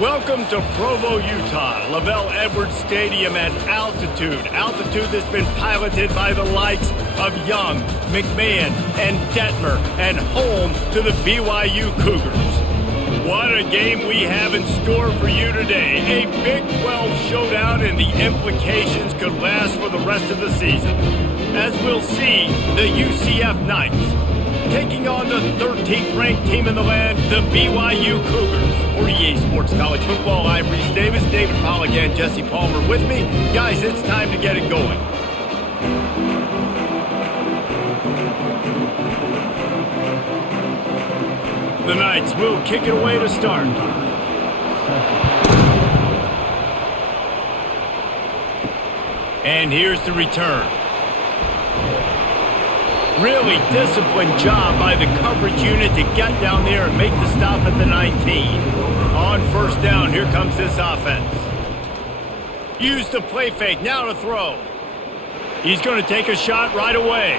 Welcome to Provo, Utah, Lavelle Edwards Stadium at altitude. Altitude that's been piloted by the likes of Young, McMahon, and Detmer, and home to the BYU Cougars. What a game we have in store for you today. A Big 12 showdown, and the implications could last for the rest of the season. As we'll see, the UCF Knights taking on the 13th ranked team in the land, the BYU Cougars. For EA Sports College Football, I'm Reese Davis, David Pollock, and Jesse Palmer with me. Guys, it's time to get it going. The Knights will kick it away to start. And here's the return. Really disciplined job by the coverage unit to get down there and make the stop at the 19. On first down, here comes this offense. Use the play fake, now to throw. He's going to take a shot right away.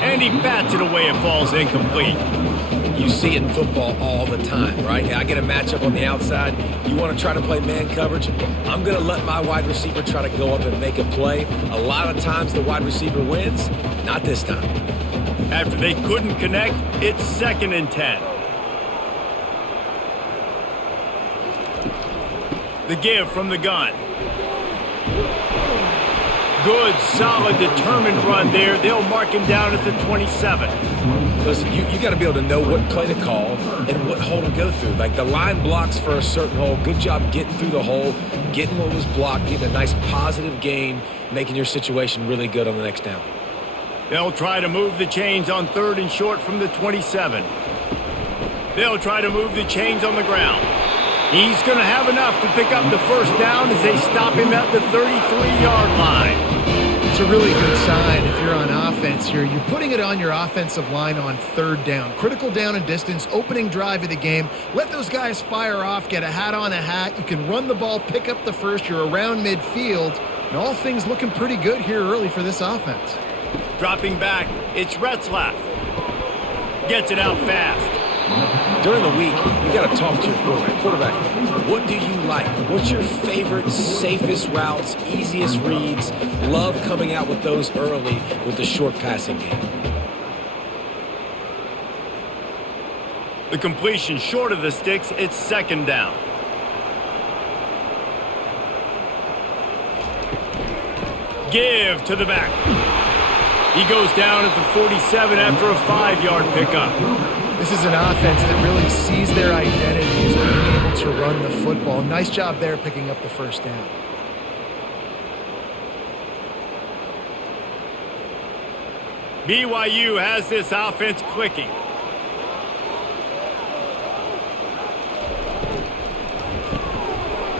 And he bats it away, it falls incomplete. You see it in football all the time, right? I get a matchup on the outside. You want to try to play man coverage? I'm going to let my wide receiver try to go up and make a play. A lot of times the wide receiver wins. Not this time. After they couldn't connect, it's 2nd and 10. The give from the gun. Good, solid, determined run there. They'll mark him down at the 27. Listen, you got to be able to know what play to call and what hole to go through. Like the line blocks for a certain hole. Good job getting through the hole, getting what was blocked, getting a nice positive gain, making your situation really good on the next down. They'll try to move the chains on 3rd and short from the 27. They'll try to move the chains on the ground. He's going to have enough to pick up the first down as they stop him at the 33-yard line. It's a really good sign if you're on offense here. You're putting it on your offensive line on 3rd down. Critical down and distance, opening drive of the game. Let those guys fire off, get a hat on a hat. You can run the ball, pick up the first. You're around midfield. And all things looking pretty good here early for this offense. Dropping back, it's Retzlaff. Gets it out fast. During the week, you got to talk to your quarterback. Quarterback, what do you like? What's your favorite, safest routes, easiest reads? Love coming out with those early with the short passing game. The completion short of the sticks, it's 2nd down. Give to the back. He goes down at the 47 after a 5-yard pickup. This is an offense that really sees their identity as being able to run the football. Nice job there picking up the first down. BYU has this offense clicking.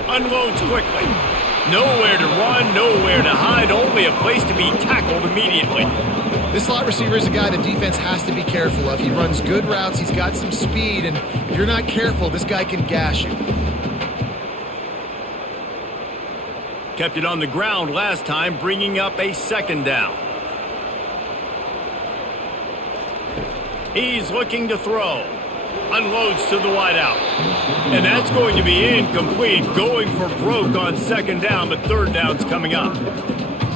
Unloads quickly. Nowhere to run, nowhere to hide, only a place to be tackled immediately. This slot receiver is a guy the defense has to be careful of. He runs good routes, he's got some speed, and if you're not careful, this guy can gash you. Kept it on the ground last time, bringing up a 2nd down. He's looking to throw. Unloads to the wideout. And that's going to be incomplete, going for broke on 2nd down, but 3rd down's coming up.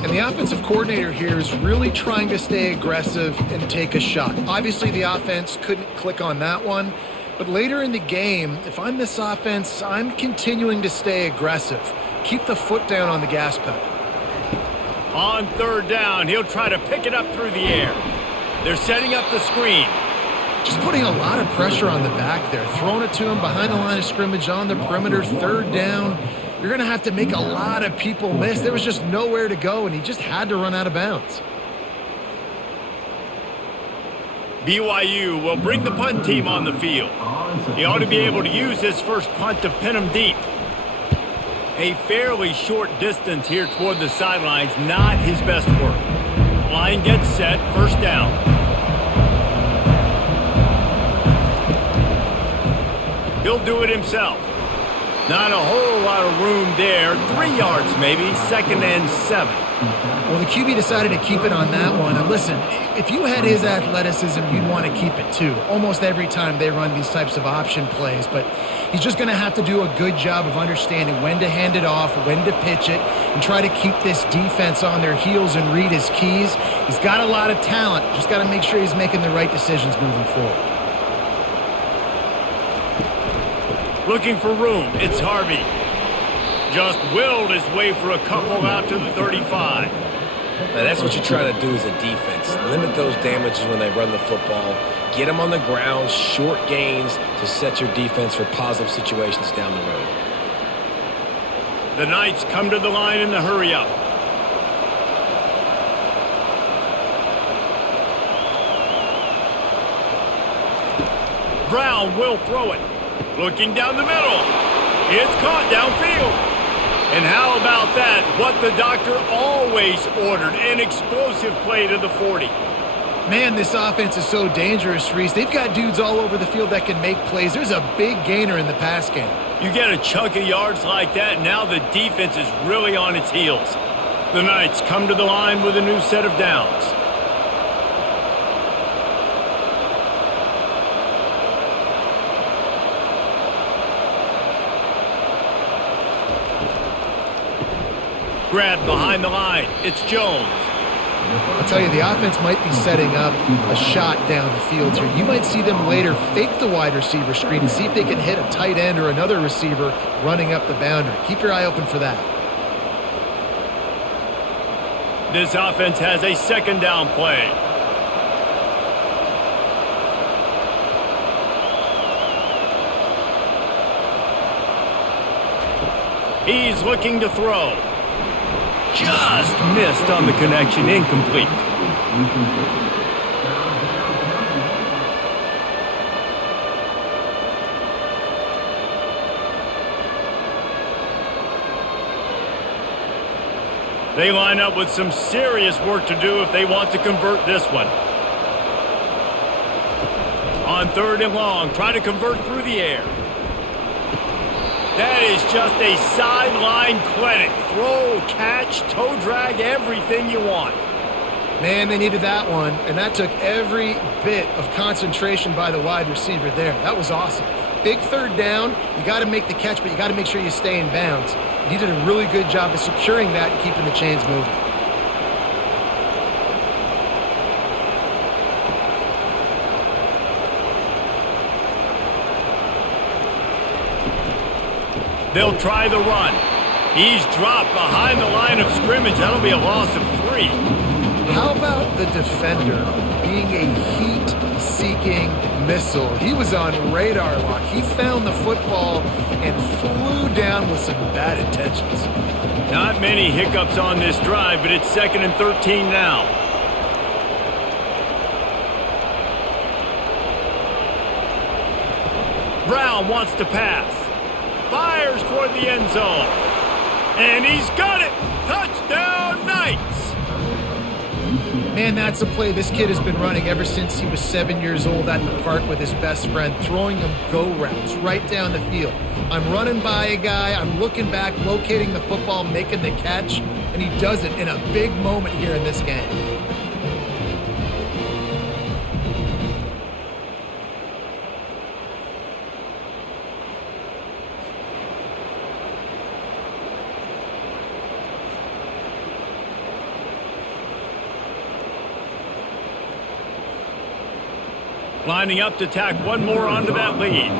And the offensive coordinator here is really trying to stay aggressive and take a shot. Obviously, the offense couldn't click on that one. But later in the game, if I'm this offense, I'm continuing to stay aggressive. Keep the foot down on the gas pedal. On 3rd down, he'll try to pick it up through the air. They're setting up the screen. Just putting a lot of pressure on the back there. Throwing it to him behind the line of scrimmage on the perimeter. 3rd down. You're going to have to make a lot of people miss. There was just nowhere to go, and he just had to run out of bounds. BYU will bring the punt team on the field. He ought to be able to use his first punt to pin him deep. A fairly short distance here toward the sidelines, not his best work. Line gets set, 1st down. He'll do it himself. Not a whole lot of room there. 3 yards maybe, 2nd and 7. Well, the QB decided to keep it on that one. And listen, if you had his athleticism, you'd want to keep it too. Almost every time they run these types of option plays. But he's just going to have to do a good job of understanding when to hand it off, when to pitch it, and try to keep this defense on their heels and read his keys. He's got a lot of talent. Just got to make sure he's making the right decisions moving forward. Looking for room, it's Harvey. Just willed his way for a couple out to the 35. Now that's what you're trying to do as a defense. Limit those damages when they run the football. Get them on the ground, short gains to set your defense for positive situations down the road. The Knights come to the line in the hurry-up. Brown will throw it. Looking down the middle. It's caught downfield. And how about that? What the doctor always ordered, an explosive play to the 40. Man, this offense is so dangerous, Reese. They've got dudes all over the field that can make plays. There's a big gainer in the pass game. You get a chunk of yards like that, now the defense is really on its heels. The Knights come to the line with a new set of downs. Grabbed behind the line. It's Jones. I'll tell you, the offense might be setting up a shot down the field here. You might see them later fake the wide receiver screen and see if they can hit a tight end or another receiver running up the boundary. Keep your eye open for that. This offense has a second down play. He's looking to throw. Just missed on the connection, incomplete. They line up with some serious work to do if they want to convert this one. On 3rd and long, try to convert through the air. That is just a sideline clinic. Throw, catch, toe drag, everything you want. Man, they needed that one, and that took every bit of concentration by the wide receiver there. That was awesome. Big 3rd down. You got to make the catch, but you got to make sure you stay in bounds. He did a really good job of securing that and keeping the chains moving. They'll try the run. He's dropped behind the line of scrimmage. That'll be a loss of 3. How about the defender being a heat-seeking missile? He was on radar lock. He found the football and flew down with some bad intentions. Not many hiccups on this drive, but it's 2nd and 13 now. Brown wants to pass. Fires toward the end zone. And he's got it! Touchdown, Knights! Man, that's a play this kid has been running ever since he was 7 years old at the park with his best friend, throwing him go routes right down the field. I'm running by a guy, I'm looking back, locating the football, making the catch, and he does it in a big moment here in this game. Lining up to tack one more onto that lead.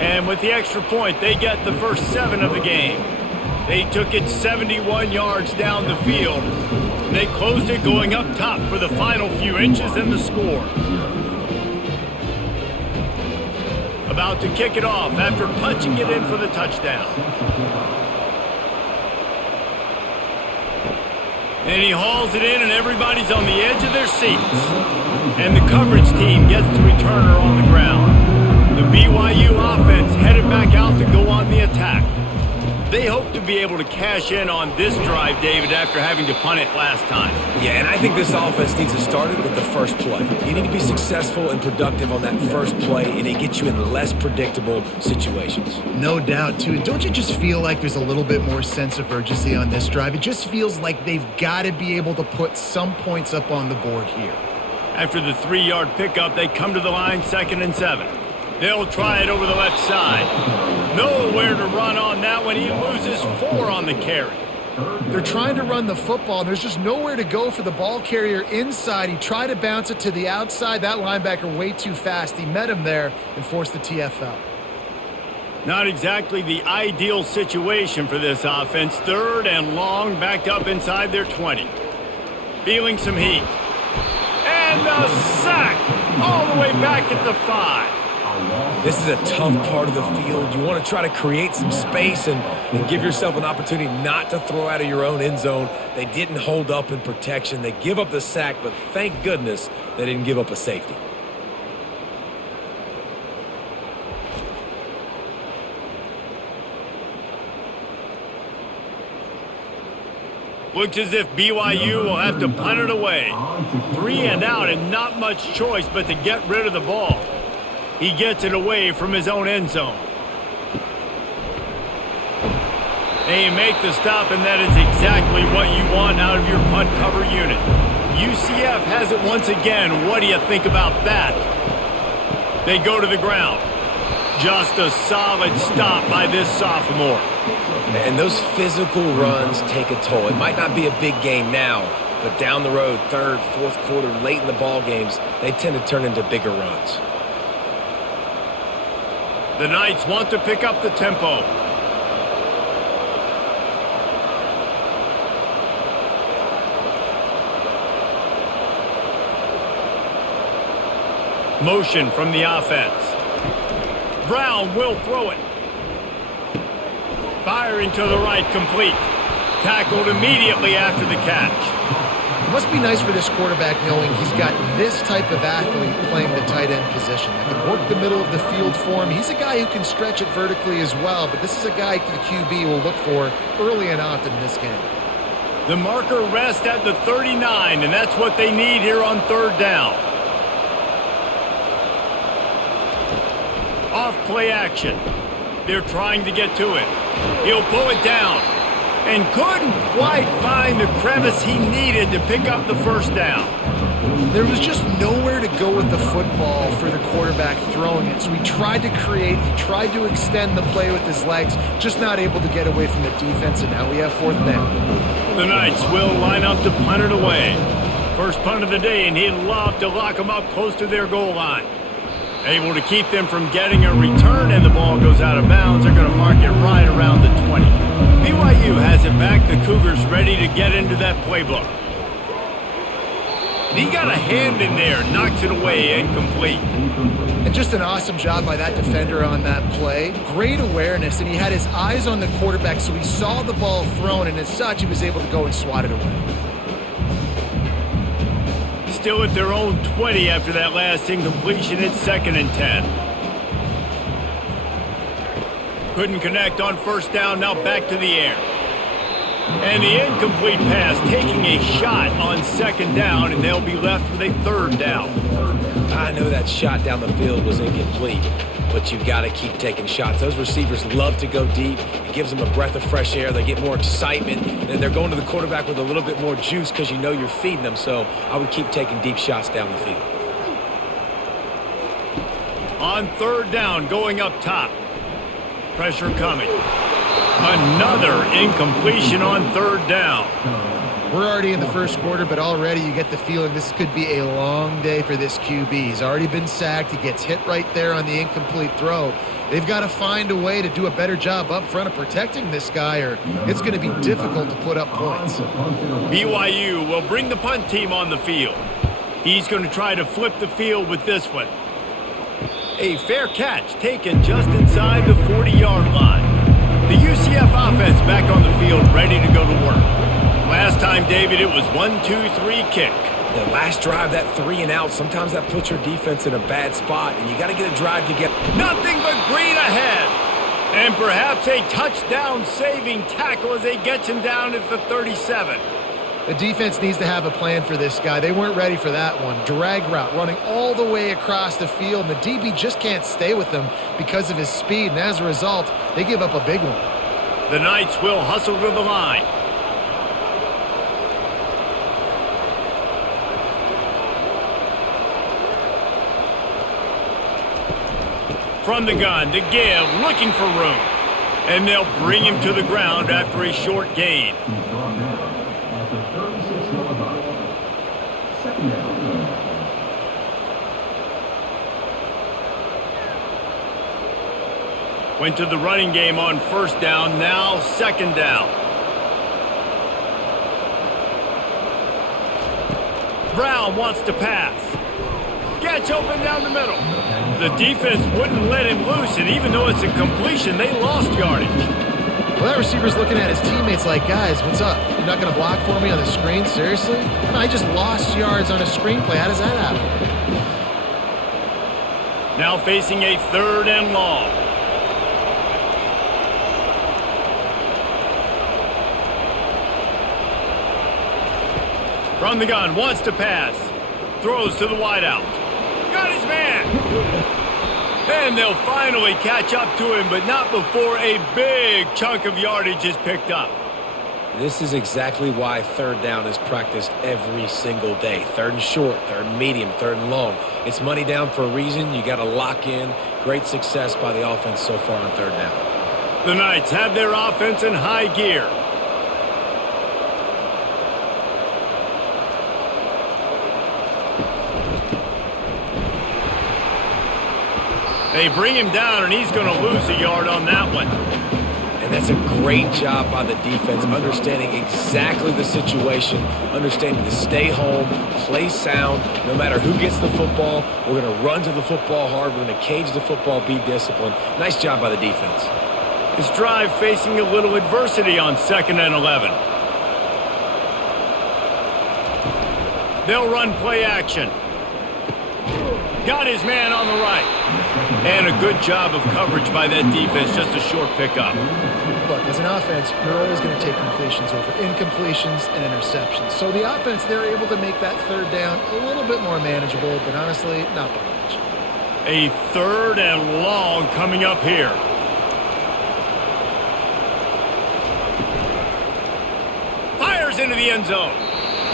And with the extra point, they get the first 7 of the game. They took it 71 yards down the field. They closed it going up top for the final few inches and the score. About to kick it off after punching it in for the touchdown. And he hauls it in, and everybody's on the edge of their seats. And the coverage team gets the returner on the ground. The BYU offense headed back out to go on the attack. They hope to be able to cash in on this drive, David, after having to punt it last time. Yeah, and I think this offense needs to start it with the first play. You need to be successful and productive on that first play, and it gets you in less predictable situations. No doubt, too. And don't you just feel like there's a little bit more sense of urgency on this drive? It just feels like they've got to be able to put some points up on the board here. After the 3-yard pickup, they come to the line 2nd and 7. They'll try it over the left side. Nowhere to run on that one. He loses 4 on the carry. They're trying to run the football, and there's just nowhere to go for the ball carrier inside. He tried to bounce it to the outside. That linebacker way too fast. He met him there and forced the TFL. Not exactly the ideal situation for this offense. 3rd and long, backed up inside their 20. Feeling some heat. And the sack all the way back at the 5. This is a tough part of the field. You want to try to create some space and give yourself an opportunity not to throw out of your own end zone. They didn't hold up in protection. They give up the sack, but thank goodness they didn't give up a safety. Looks as if BYU will have to punt it away. 3 and out and not much choice but to get rid of the ball. He gets it away from his own end zone. They make the stop, and that is exactly what you want out of your punt cover unit. UCF has it once again. What do you think about that? They go to the ground. Just a solid stop by this sophomore. And those physical runs take a toll. It might not be a big game now, but down the road, 3rd, 4th quarter, late in the ball games, they tend to turn into bigger runs. The Knights want to pick up the tempo. Motion from the offense. Brown will throw it. Firing to the right, complete. Tackled immediately after the catch. It must be nice for this quarterback knowing he's got this type of athlete playing the tight end position that can work the middle of the field for him. He's a guy who can stretch it vertically as well, but this is a guy the QB will look for early and often in this game. The marker rests at the 39, and that's what they need here on 3rd down. Off play action. They're trying to get to it. He'll pull it down and couldn't quite find the crevice he needed to pick up the first down. There was just nowhere to go with the football for the quarterback throwing it. So he tried to create, he tried to extend the play with his legs, just not able to get away from the defense, and now we have 4th down. The Knights will line up to punt it away. First punt of the day, and he'd love to lock them up close to their goal line. Able to keep them from getting a return, and the ball goes out of bounds. They're going to mark it right around the 20. BYU has it back. The Cougars ready to get into that playbook. And he got a hand in there, knocks it away, incomplete. And just an awesome job by that defender on that play. Great awareness, and he had his eyes on the quarterback, so he saw the ball thrown, and as such, he was able to go and swat it away. Still at their own 20 after that last incompletion. It's 2nd and 10. Couldn't connect on 1st down. Now back to the air. And the incomplete pass taking a shot on 2nd down, and they'll be left with a 3rd down. I know that shot down the field was incomplete, but you've got to keep taking shots. Those receivers love to go deep. It gives them a breath of fresh air. They get more excitement, and they're going to the quarterback with a little bit more juice because you know you're feeding them. So I would keep taking deep shots down the field. On 3rd down, going up top. Pressure coming. Another incompletion on 3rd down. We're already in the first quarter, but already you get the feeling this could be a long day for this QB. He's already been sacked. He gets hit right there on the incomplete throw. They've got to find a way to do a better job up front of protecting this guy, or it's going to be difficult to put up points. BYU will bring the punt team on the field. He's going to try to flip the field with this one. A fair catch taken just inside the 40-yard line. The UCF offense back on the field, ready to go to work. Last time, David, it was 1-2-3 kick. The last drive, that 3 and out, sometimes that puts your defense in a bad spot, and you got to get a drive to get. Nothing but green ahead. And perhaps a touchdown-saving tackle as they get him down at the 37. The defense needs to have a plan for this guy. They weren't ready for that one. Drag route running all the way across the field, and the DB just can't stay with him because of his speed, and as a result, they give up a big one. The Knights will hustle to the line. From the gun to give, looking for room. And they'll bring him to the ground after a short gain. Went to the running game on first down, now second down. Brown wants to pass. Gets open down the middle. The defense wouldn't let him loose, and even though it's a completion, they lost yardage. Well, that receiver's looking at his teammates like, guys, what's up? You're not going to block for me on the screen? Seriously? I just lost yards on a screenplay. How does that happen? Now facing a 3rd and long. From the gun, wants to pass. Throws to the wideout. Got his man. And they'll finally catch up to him, but not before a big chunk of yardage is picked up. This is exactly why 3rd down is practiced every single day. 3rd and short, 3rd and medium, 3rd and long. It's money down for a reason. You got to lock in. Great success by the offense so far on 3rd down. The Knights have their offense in high gear. They bring him down, and he's going to lose a yard on that one. And that's a great job by the defense, understanding exactly the situation, understanding to stay home, play sound. No matter who gets the football, we're going to run to the football hard. We're going to cage the football, be disciplined. Nice job by the defense. This drive facing a little adversity on 2nd and 11. They'll run play action. Got his man on the right. And a good job of coverage by that defense, just a short pickup. Look, as an offense, you're always going to take completions over incompletions and interceptions. So the offense, they're able to make that 3rd down a little bit more manageable, but honestly, not by much. A 3rd and long coming up here. Fires into the end zone.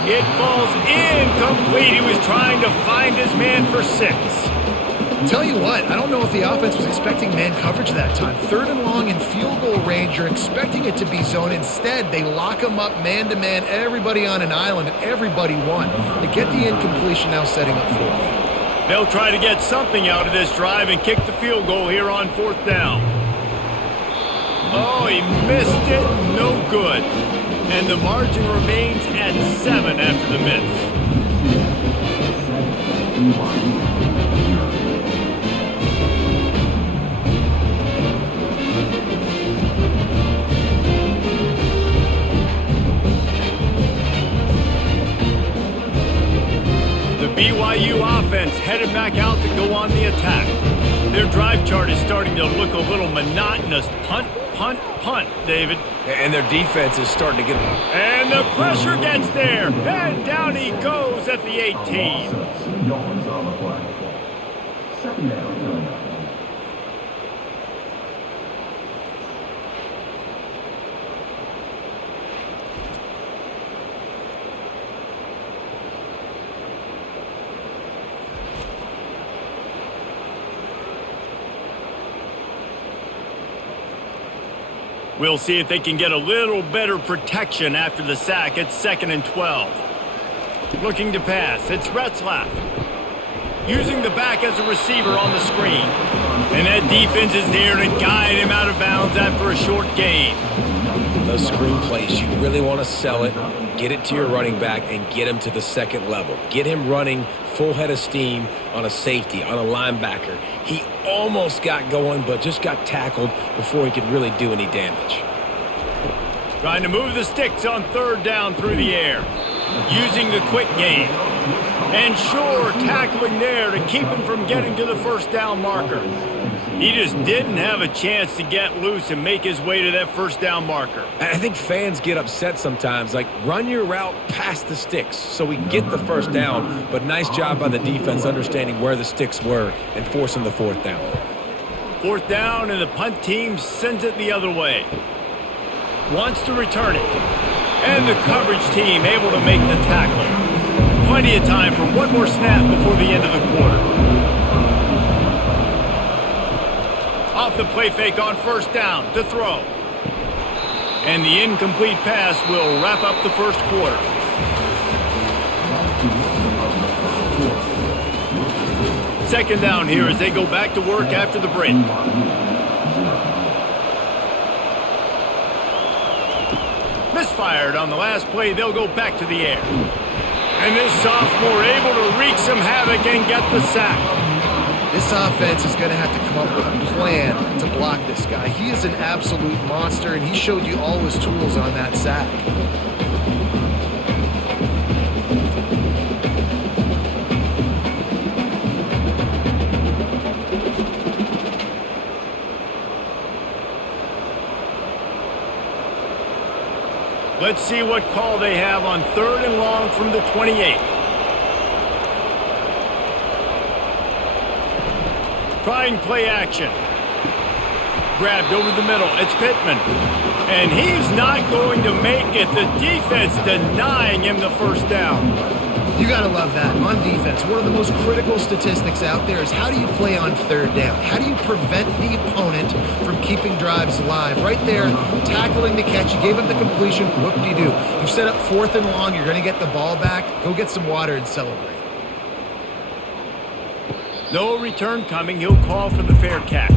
It falls incomplete. He was trying to find his man for 6. Tell you what, I don't know if the offense was expecting man coverage that time. 3rd and long in field goal range, you're expecting it to be zone. Instead, they lock him up man-to-man, everybody on an island, and everybody won. They get the incompletion, now setting up 4th. They'll try to get something out of this drive and kick the field goal here on 4th down. Oh, he missed it. No good. And the margin remains at 7 after the miss. BYU offense headed back out to go on the attack. Their drive chart is starting to look a little monotonous. Punt, punt, punt, David. And their defense is starting to get... And the pressure gets there. And down he goes at the 18. We'll see if they can get a little better protection after the sack. It's 2nd and 12. Looking to pass. It's Retzlaff. Using the back as a receiver on the screen. And that defense is there to guide him out of bounds after a short gain. Those screen plays, you really want to sell it, get it to your running back, and get him to the 2nd level. Get him running full head of steam on a safety, on a linebacker. He almost got going, but just got tackled before he could really do any damage. Trying to move the sticks on 3rd down through the air. Using the quick game. And sure, tackling there to keep him from getting to the 1st down marker. He just didn't have a chance to get loose and make his way to that first down marker. I think fans get upset sometimes, like run your route past the sticks so we get the first down, but nice job by the defense understanding where the sticks were and forcing the fourth down. Fourth down, and the punt team sends it the other way. Wants to return it. And the coverage team able to make the tackle. Plenty of time for one more snap before the end of the quarter. Off the play fake on first down to throw. And the incomplete pass will wrap up the first quarter. Second down here as they go back to work after the break. Misfired on the last play. They'll go back to the air. And this sophomore able to wreak some havoc and get the sack. This offense is going to have to come up with a plan to block this guy. He is an absolute monster, and he showed you all his tools on that sack. Let's see what call they have on 3rd and long from the 28. Trying play action. Grabbed over the middle. It's Pittman. And he's not going to make it. The defense denying him the first down. You got to love that. On defense, one of the most critical statistics out there is how do you play on 3rd down? How do you prevent the opponent from keeping drives alive? Right there, tackling the catch. You gave up the completion. Whoop-de-doo. You've set up 4th and long. You're going to get the ball back. Go get some water and celebrate. No return coming. He'll call for the fair catch.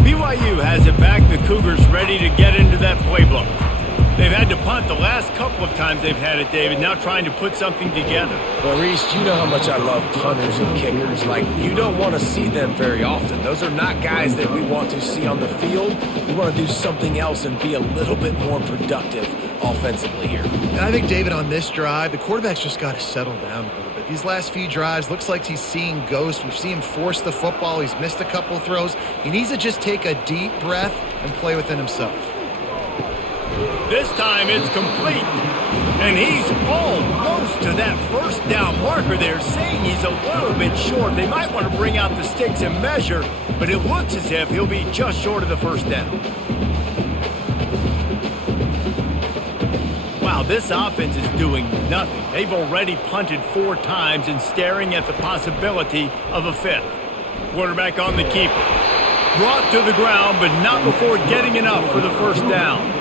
BYU has it back. The Cougars ready to get into that playbook. They've had to punt the last couple of times they've had it, David, now trying to put something together. Well, Reese, you know how much I love punters and kickers. Like, you don't want to see them very often. Those are not guys that we want to see on the field. We want to do something else and be a little bit more productive offensively here. And I think, David, on this drive, the quarterback's just got to settle down a little bit. These last few drives, looks like he's seeing ghosts. We've seen him force the football. He's missed a couple throws. He needs to just take a deep breath and play within himself. This time it's complete. And he's almost to that first down marker there, saying he's a little bit short. They might want to bring out the sticks and measure, but it looks as if he'll be just short of the first down. Wow, this offense is doing nothing. They've already punted 4 times and staring at the possibility of a 5th. Quarterback on the keeper. Brought to the ground, but not before getting enough for the first down.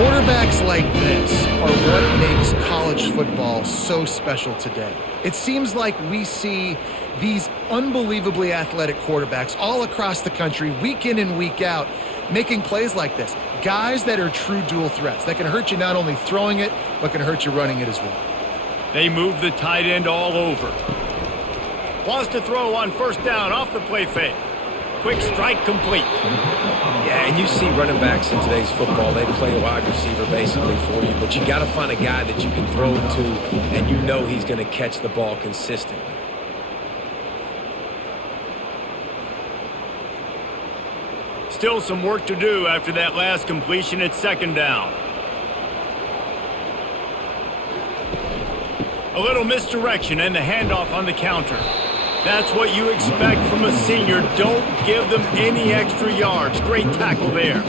Quarterbacks like this are what makes college football so special today. It seems like we see these unbelievably athletic quarterbacks all across the country, week in and week out, making plays like this. Guys that are true dual threats that can hurt you not only throwing it, but can hurt you running it as well. They move the tight end all over. Wants to throw on first down off the play fake. Quick strike complete. Yeah, and you see running backs in today's football, they play a wide receiver basically for you, but you got to find a guy that you can throw it to and you know he's going to catch the ball consistently. Still some work to do after that last completion at second down. A little misdirection and the handoff on the counter. That's what you expect from a senior. Don't give them any extra yards. Great tackle there.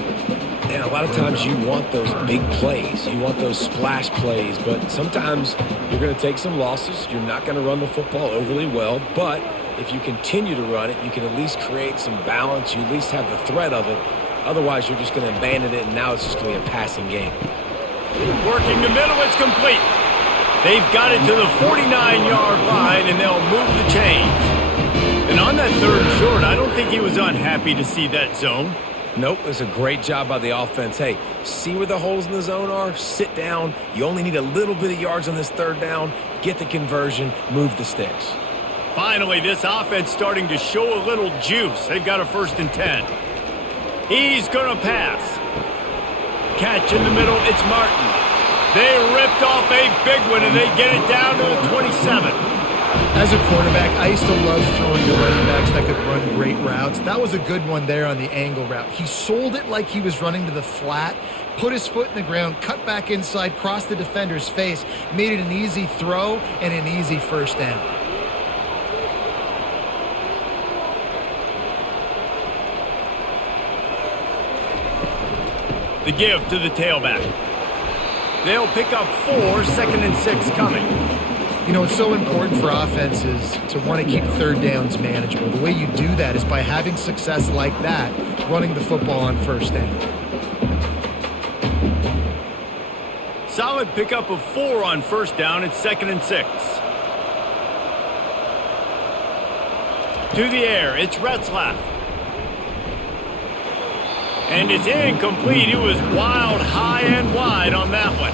And a lot of times you want those big plays. You want those splash plays, but sometimes you're going to take some losses. You're not going to run the football overly well, but if you continue to run it, you can at least create some balance. You at least have the threat of it. Otherwise, you're just going to abandon it, and now it's just going to be a passing game. Working the middle, it's complete. They've got it to the 49-yard line, and they'll move the chains. And on that 3rd and short, I don't think he was unhappy to see that zone. Nope, it's a great job by the offense. Hey, see where the holes in the zone are? Sit down. You only need a little bit of yards on this 3rd down. Get the conversion. Move the sticks. Finally, this offense starting to show a little juice. They've got a 1st and 10. He's going to pass. Catch in the middle. It's Martin. They ripped off a big one, and they get it down to the 27. As a quarterback, I used to love throwing to running backs that could run great routes. That was a good one there on the angle route. He sold it like he was running to the flat, put his foot in the ground, cut back inside, crossed the defender's face, made it an easy throw and an easy first down. The give to the tailback. They'll pick up 4, 2nd and 6 coming. You know, it's so important for offenses to want to keep third downs manageable. The way you do that is by having success like that, running the football on first down. Solid pickup of 4 on first down. It's 2nd and 6. To the air, it's Retzlaff. And it's incomplete. He was wild, high, and wide on that one.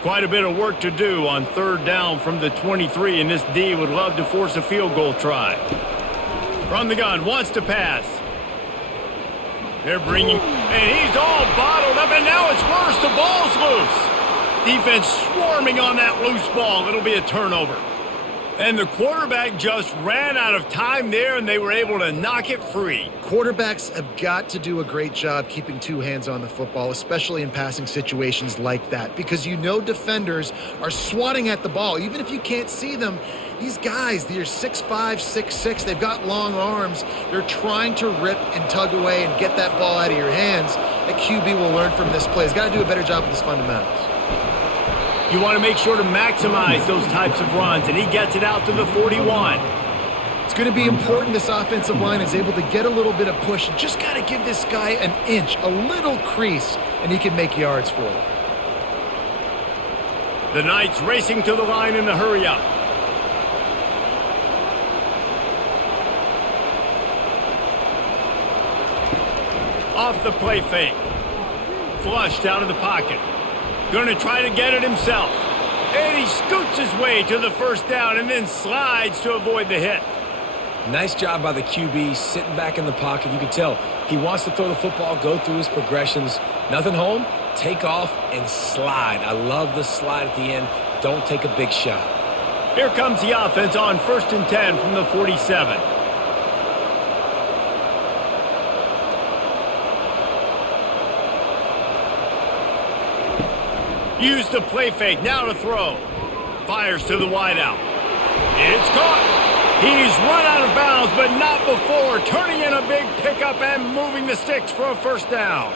Quite a bit of work to do on third down from the 23, and this D would love to force a field goal try. From the gun, wants to pass. They're bringing, and he's all bottled up, and now it's worse. The ball's loose. Defense swarming on that loose ball. It'll be a turnover. And the quarterback just ran out of time there, and they were able to knock it free. Quarterbacks have got to do a great job keeping two hands on the football, especially in passing situations like that, because you know defenders are swatting at the ball. Even if you can't see them, these guys, they're 6'5", 6'6", they've got long arms. They're trying to rip and tug away and get that ball out of your hands. The QB will learn from this play. He's got to do a better job with his fundamentals. You want to make sure to maximize those types of runs, and he gets it out to the 41. It's going to be important this offensive line is able to get a little bit of push. Just got to give this guy an inch, a little crease, and he can make yards for it. The Knights racing to the line in a hurry up. Off the play fake. Flushed out of the pocket. Going to try to get it himself. And he scoots his way to the first down and then slides to avoid the hit. Nice job by the QB sitting back in the pocket. You can tell he wants to throw the football, go through his progressions. Nothing home, take off and slide. I love the slide at the end. Don't take a big shot. Here comes the offense on 1st and 10 from the 47. Use the play fake, now to throw. Fires to the wideout. It's caught. He's run out of bounds, but not before. Turning in a big pickup and moving the sticks for a first down.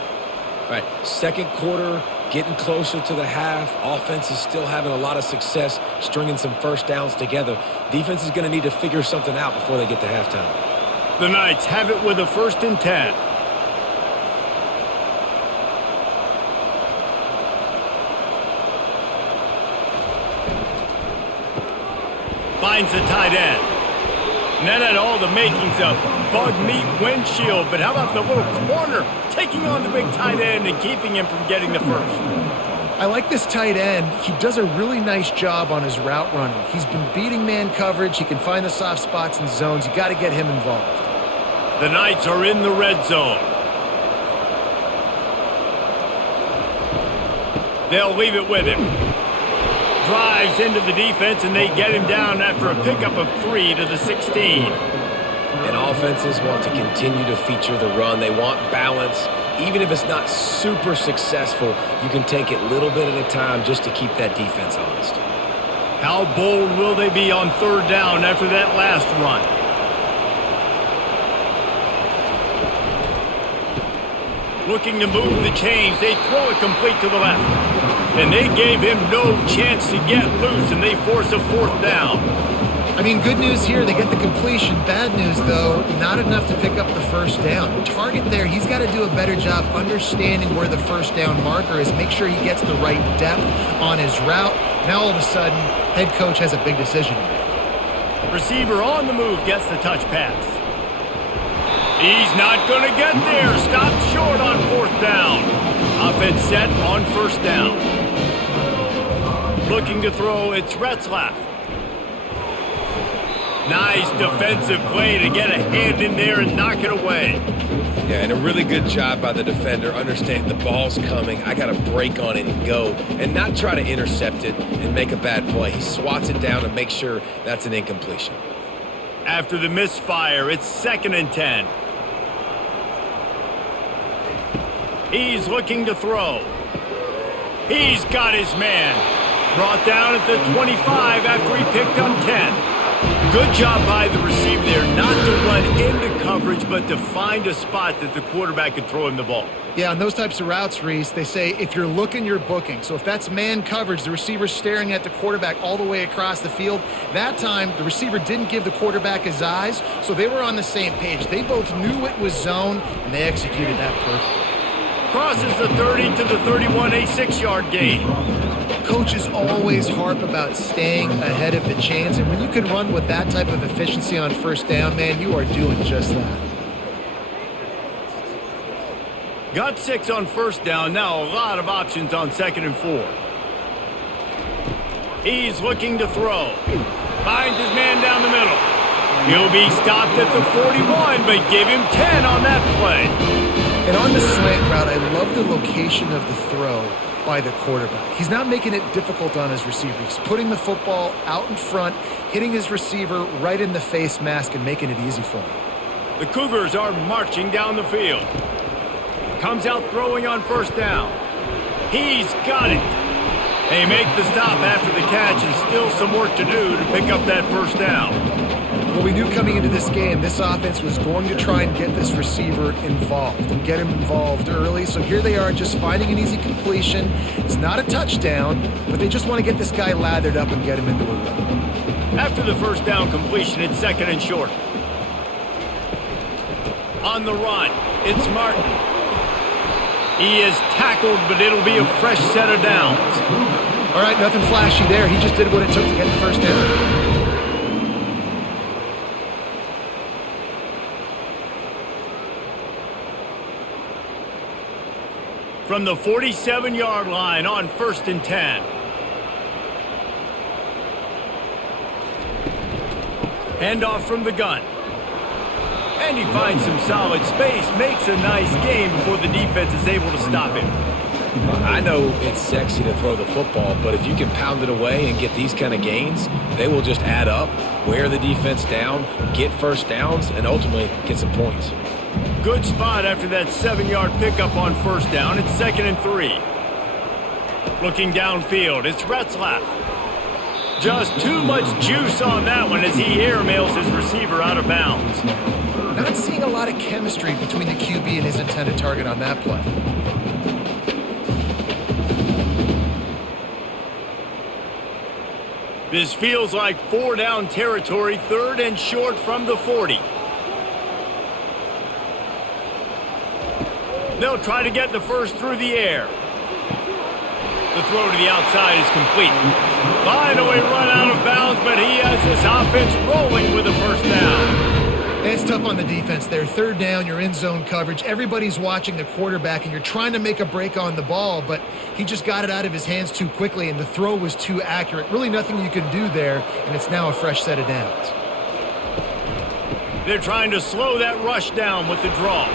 All right, second quarter, getting closer to the half. Offense is still having a lot of success stringing some first downs together. Defense is going to need to figure something out before they get to halftime. The Knights have it with a 1st and 10. Finds the tight end. And that had all the makings of bug meat windshield, but how about the little corner taking on the big tight end and keeping him from getting the first? I like this tight end. He does a really nice job on his route running. He's been beating man coverage. He can find the soft spots and zones. You got to get him involved. The Knights are in the red zone. They'll leave it with him. Drives into the defense, and they get him down after a pickup of 3 to the 16. And offenses want to continue to feature the run. They want balance. Even if it's not super successful, you can take it little bit at a time just to keep that defense honest. How bold will they be on third down after that last run? Looking to move the chains. They throw it complete to the left. And they gave him no chance to get loose, and they force a 4th down. I mean, good news here, they get the completion. Bad news, though, not enough to pick up the first down. The target there, he's got to do a better job understanding where the first down marker is, make sure he gets the right depth on his route. Now, all of a sudden, head coach has a big decision to make. Receiver on the move gets the touch pass. He's not going to get there. Stopped short on 4th down. Offense set on 1st down. Looking to throw, it's Retzlaff. Nice defensive play to get a hand in there and knock it away. Yeah, and a really good job by the defender, understanding the ball's coming. I got to break on it and go, and not try to intercept it and make a bad play. He swats it down and makes sure that's an incompletion. After the misfire, it's 2nd and 10. He's looking to throw. He's got his man. Brought down at the 25 after he picked up 10. Good job by the receiver there, not to run into coverage, but to find a spot that the quarterback could throw him the ball. Yeah, on those types of routes, Reese, they say if you're looking, you're booking. So if that's man coverage, the receiver's staring at the quarterback all the way across the field. That time, the receiver didn't give the quarterback his eyes, so they were on the same page. They both knew it was zone, and they executed that perfectly. Crosses the 30 to the 31, a 6-yard gain. Coaches always harp about staying ahead of the chains, and when you can run with that type of efficiency on first down, man, you are doing just that. Got 6 on first down. Now a lot of options on 2nd and 4. He's looking to throw. Finds his man down the middle. He'll be stopped at the 41, but give him 10 on that play. And on the slant route, I love the location of the throw by the quarterback. He's not making it difficult on his receiver. He's putting the football out in front, hitting his receiver right in the face mask and making it easy for him. The Cougars are marching down the field. Comes out throwing on first down. He's got it. They make the stop after the catch, and still some work to do to pick up that first down. Well, we knew coming into this game, this offense was going to try and get this receiver involved and get him involved early. So here they are just finding an easy completion. It's not a touchdown, but they just want to get this guy lathered up and get him into a run. After the first down completion, it's 2nd and short. On the run, it's Martin. He is tackled, but it'll be a fresh set of downs. All right, nothing flashy there. He just did what it took to get the first down. From the 47-yard line on 1st and 10. Handoff from the gun. And he finds some solid space, makes a nice game before the defense is able to stop him. I know it's sexy to throw the football, but if you can pound it away and get these kind of gains, they will just add up, wear the defense down, get first downs, and ultimately get some points. Good spot after that 7-yard pickup on first down. It's 2nd and 3. Looking downfield, it's Retzlaff. Just too much juice on that one as he airmails his receiver out of bounds. Not seeing a lot of chemistry between the QB and his intended target on that play. This feels like 4-down territory, 3rd and short from the 40. They'll try to get the first through the air. The throw to the outside is complete. Finally run out of bounds, but he has this offense rolling with a first down. It's tough on the defense there. 3rd down, you're in zone coverage. Everybody's watching the quarterback, and you're trying to make a break on the ball, but he just got it out of his hands too quickly, and the throw was too accurate. Really nothing you can do there, and it's now a fresh set of downs. They're trying to slow that rush down with the draw.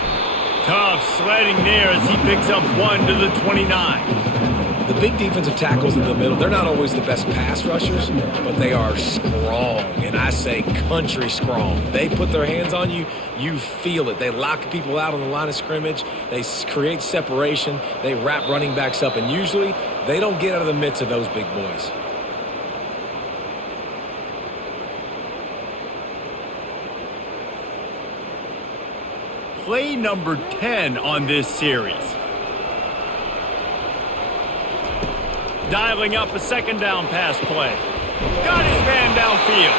Tough sledding there as he picks up 1 to the 29. The big defensive tackles in the middle, they're not always the best pass rushers, but they are strong, and I say country strong. They put their hands on you, you feel it. They lock people out on the line of scrimmage. They create separation. They wrap running backs up, and usually they don't get out of the midst of those big boys. Play number 10 on this series. Dialing up a 2nd down pass play. Got his man downfield.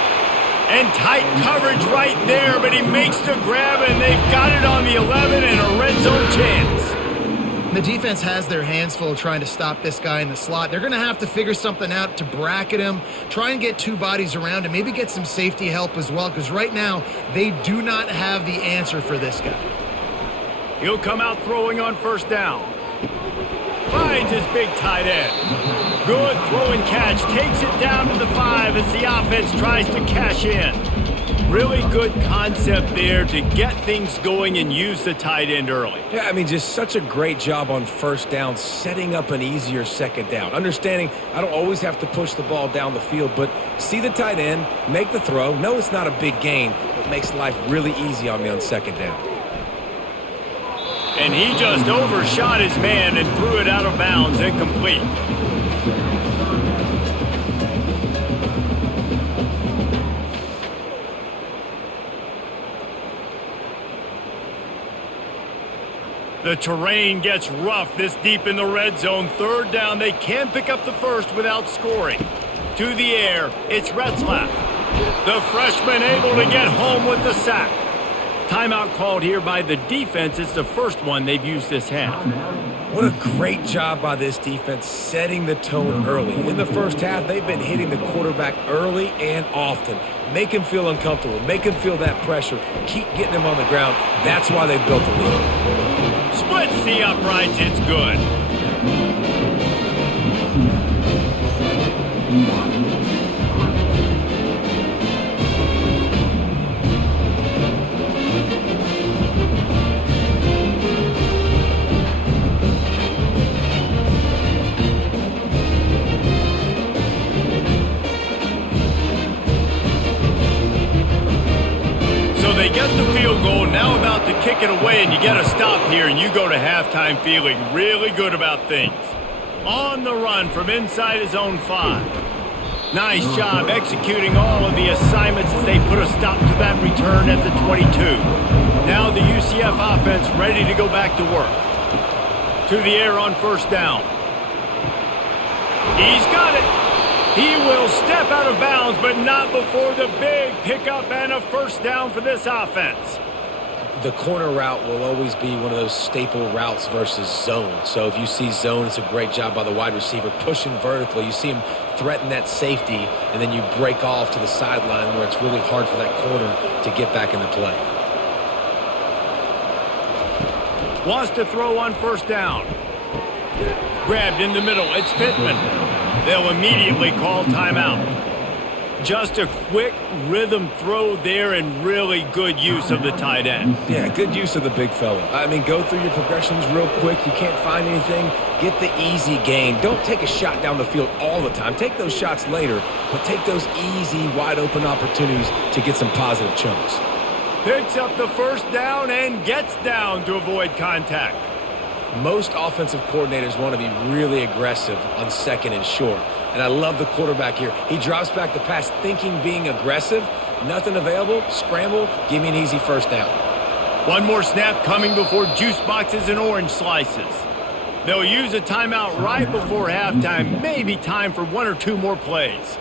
And tight coverage right there, but he makes the grab, and they've got it on the 11 and a red zone chance. The defense has their hands full trying to stop this guy in the slot. They're going to have to figure something out to bracket him, try and get 2 bodies around him, maybe get some safety help as well, because right now they do not have the answer for this guy. He'll come out throwing on first down. Finds his big tight end. Good throw and catch. Takes it down to the 5 as the offense tries to cash in. Really good concept there to get things going and use the tight end early. Yeah, I mean, just such a great job on first down, setting up an easier second down. Understanding I don't always have to push the ball down the field, but see the tight end, make the throw. No, it's not a big gain, but makes life really easy on me on second down. And he just overshot his man and threw it out of bounds, incomplete. The terrain gets rough this deep in the red zone. Third down, they can pick up the first without scoring. To the air, it's Retzlaff. The freshman able to get home with the sack. Timeout called here by the defense. It's the first one they've used this half. What a great job by this defense setting the tone early. In the first half, they've been hitting the quarterback early and often. Make him feel uncomfortable. Make him feel that pressure. Keep getting him on the ground. That's why they built the lead. Splits the uprights. It's good. They get the field goal, now about to kick it away, and you get a stop here, and you go to halftime feeling really good about things. On the run from inside his own 5. Nice job executing all of the assignments as they put a stop to that return at the 22. Now the UCF offense ready to go back to work. To the air on first down. He's got it. He will step out of bounds, but not before the big pickup and a first down for this offense. The corner route will always be one of those staple routes versus zone. So if you see zone, it's a great job by the wide receiver pushing vertically. You see him threaten that safety, and then you break off to the sideline where it's really hard for that corner to get back into play. Wants to throw on first down. Grabbed in the middle. It's Pittman. They'll immediately call timeout. Just a quick rhythm throw there and really good use of the tight end. Yeah, good use of the big fella. I mean, go through your progressions real quick. You can't find anything. Get the easy gain. Don't take a shot down the field all the time. Take those shots later, but take those easy, wide-open opportunities to get some positive chunks. Picks up the first down and gets down to avoid contact. Most offensive coordinators want to be really aggressive on second and short. And I love the quarterback here. He drops back the pass thinking being aggressive. Nothing available. Scramble. Give me an easy first down. One more snap coming before juice boxes and orange slices. They'll use a timeout right before halftime. Maybe time for one or two more plays.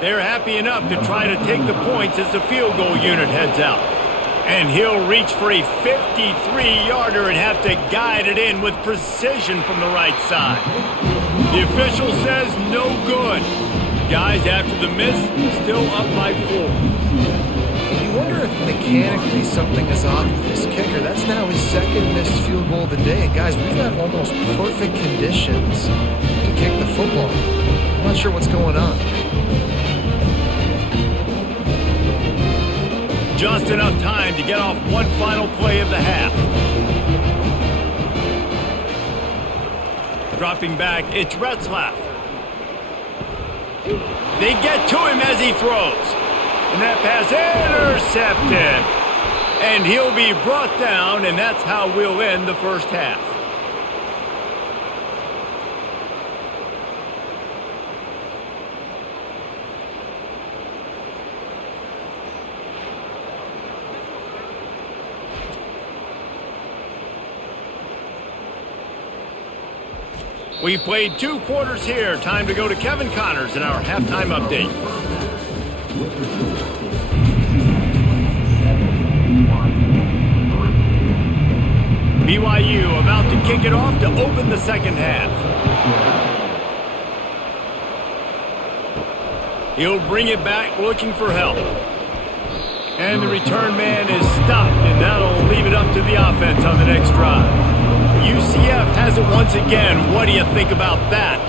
They're happy enough to try to take the points as the field goal unit heads out. And he'll reach for a 53-yarder and have to guide it in with precision from the right side. The official says no good. Guys, after the miss, still up by 4. You wonder if mechanically something is off with this kicker. That's now his second missed field goal of the day. And guys, we've got almost perfect conditions to kick the football. I'm not sure what's going on. Just enough time to get off one final play of the half. Dropping back, it's Retzlaff. They get to him as he throws. And that pass intercepted. And he'll be brought down, and that's how we'll end the first half. We've played 2 quarters here. Time to go to Kevin Connors in our halftime update. BYU about to kick it off to open the second half. He'll bring it back looking for help. And the return man is stopped, and that'll leave it up to the offense on the next drive. UCF has it once again. What do you think about that?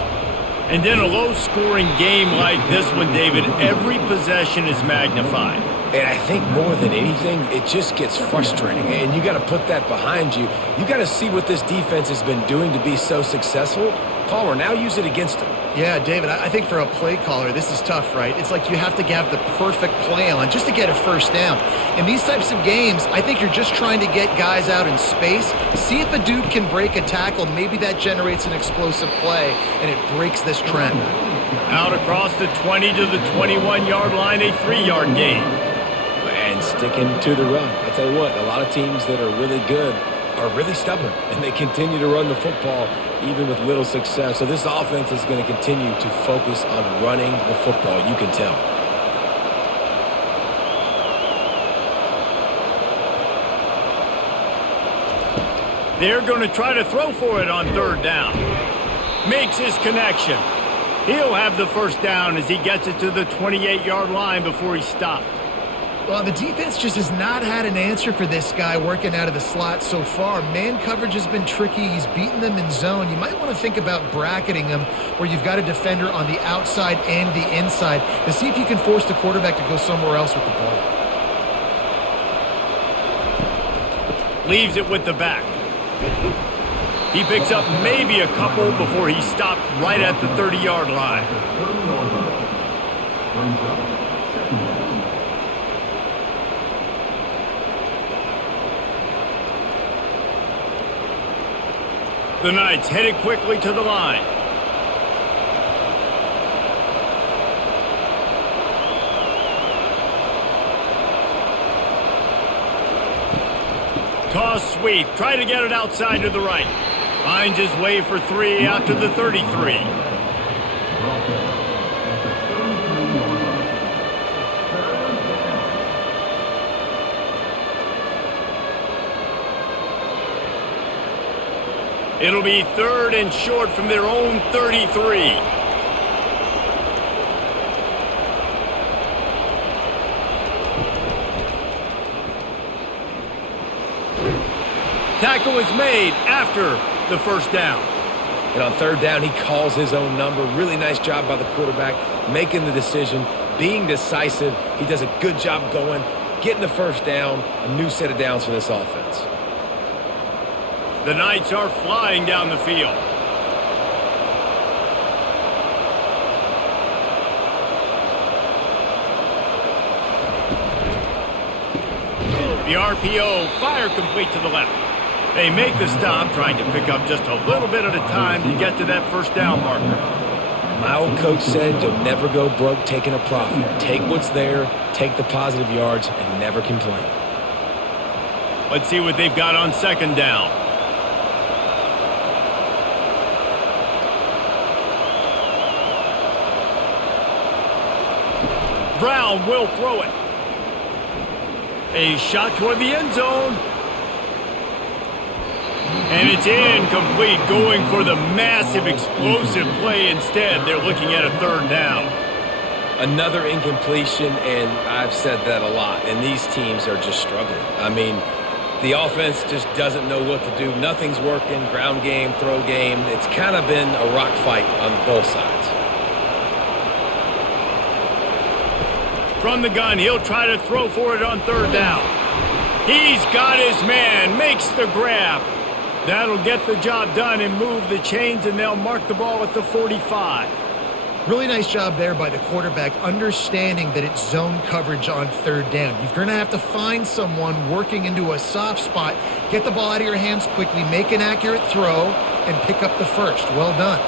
And in a low-scoring game like this one, David, every possession is magnified. And I think more than anything, it just gets frustrating. And you got to put that behind you. You got to see what this defense has been doing to be so successful. Palmer, now use it against them. Yeah, David, I think for a play caller, this is tough, right? It's like you have to have the perfect play on just to get a first down. In these types of games, I think you're just trying to get guys out in space, see if a dude can break a tackle. Maybe that generates an explosive play, and it breaks this trend. Out across the 20 to the 21-yard line, a 3-yard gain. And sticking to the run. I tell you what, a lot of teams that are really good are really stubborn, and they continue to run the football even with little success. So this offense is going to continue to focus on running the football. You can tell. They're going to try to throw for it on 3rd down. Makes his connection. He'll have the first down as he gets it to the 28-yard line before he stopped. Well, the defense just has not had an answer for this guy working out of the slot so far. Man coverage has been tricky. He's beaten them in zone. You might want to think about bracketing him where you've got a defender on the outside and the inside to see if you can force the quarterback to go somewhere else with the ball. Leaves it with the back. He picks up maybe a couple before he stopped right at the 30-yard line. The Knights headed quickly to the line. Toss sweep. Try to get it outside to the right. Finds his way for 3 out to the 33. It'll be 3rd and short from their own 33. Tackle is made after the first down. And on 3rd down, he calls his own number. Really nice job by the quarterback, making the decision, being decisive. He does a good job going, getting the first down, a new set of downs for this offense. The Knights are flying down the field. The RPO, fire complete to the left. They make the stop, trying to pick up just a little bit at a time to get to that first down marker. My old coach said you'll never go broke taking a profit. Take what's there, take the positive yards, and never complain. Let's see what they've got on 2nd down. Brown will throw it. A shot toward the end zone. And it's incomplete, going for the massive explosive play instead. They're looking at a 3rd down. Another incompletion, and I've said that a lot, and these teams are just struggling. I mean, the offense just doesn't know what to do. Nothing's working, ground game, throw game. It's kind of been a rock fight on both sides. From the gun, he'll try to throw for it on 3rd down. He's got his man, makes the grab. That'll get the job done and move the chains, and they'll mark the ball at the 45. Really nice job there by the quarterback, understanding that it's zone coverage on 3rd down. You're going to have to find someone working into a soft spot, get the ball out of your hands quickly, make an accurate throw, and pick up the first. Well done.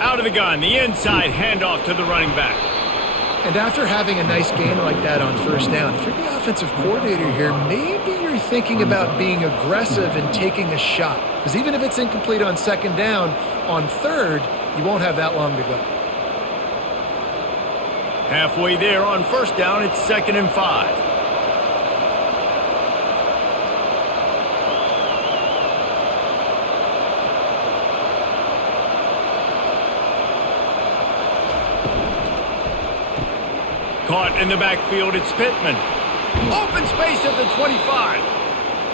Out of the gun, the inside handoff to the running back. And after having a nice game like that on 1st down, if you're the offensive coordinator here, maybe you're thinking about being aggressive and taking a shot. Because even if it's incomplete on 2nd down, on 3rd, you won't have that long to go. Halfway there on 1st down, it's 2nd and 5. Caught in the backfield, it's Pittman. Open space at the 25.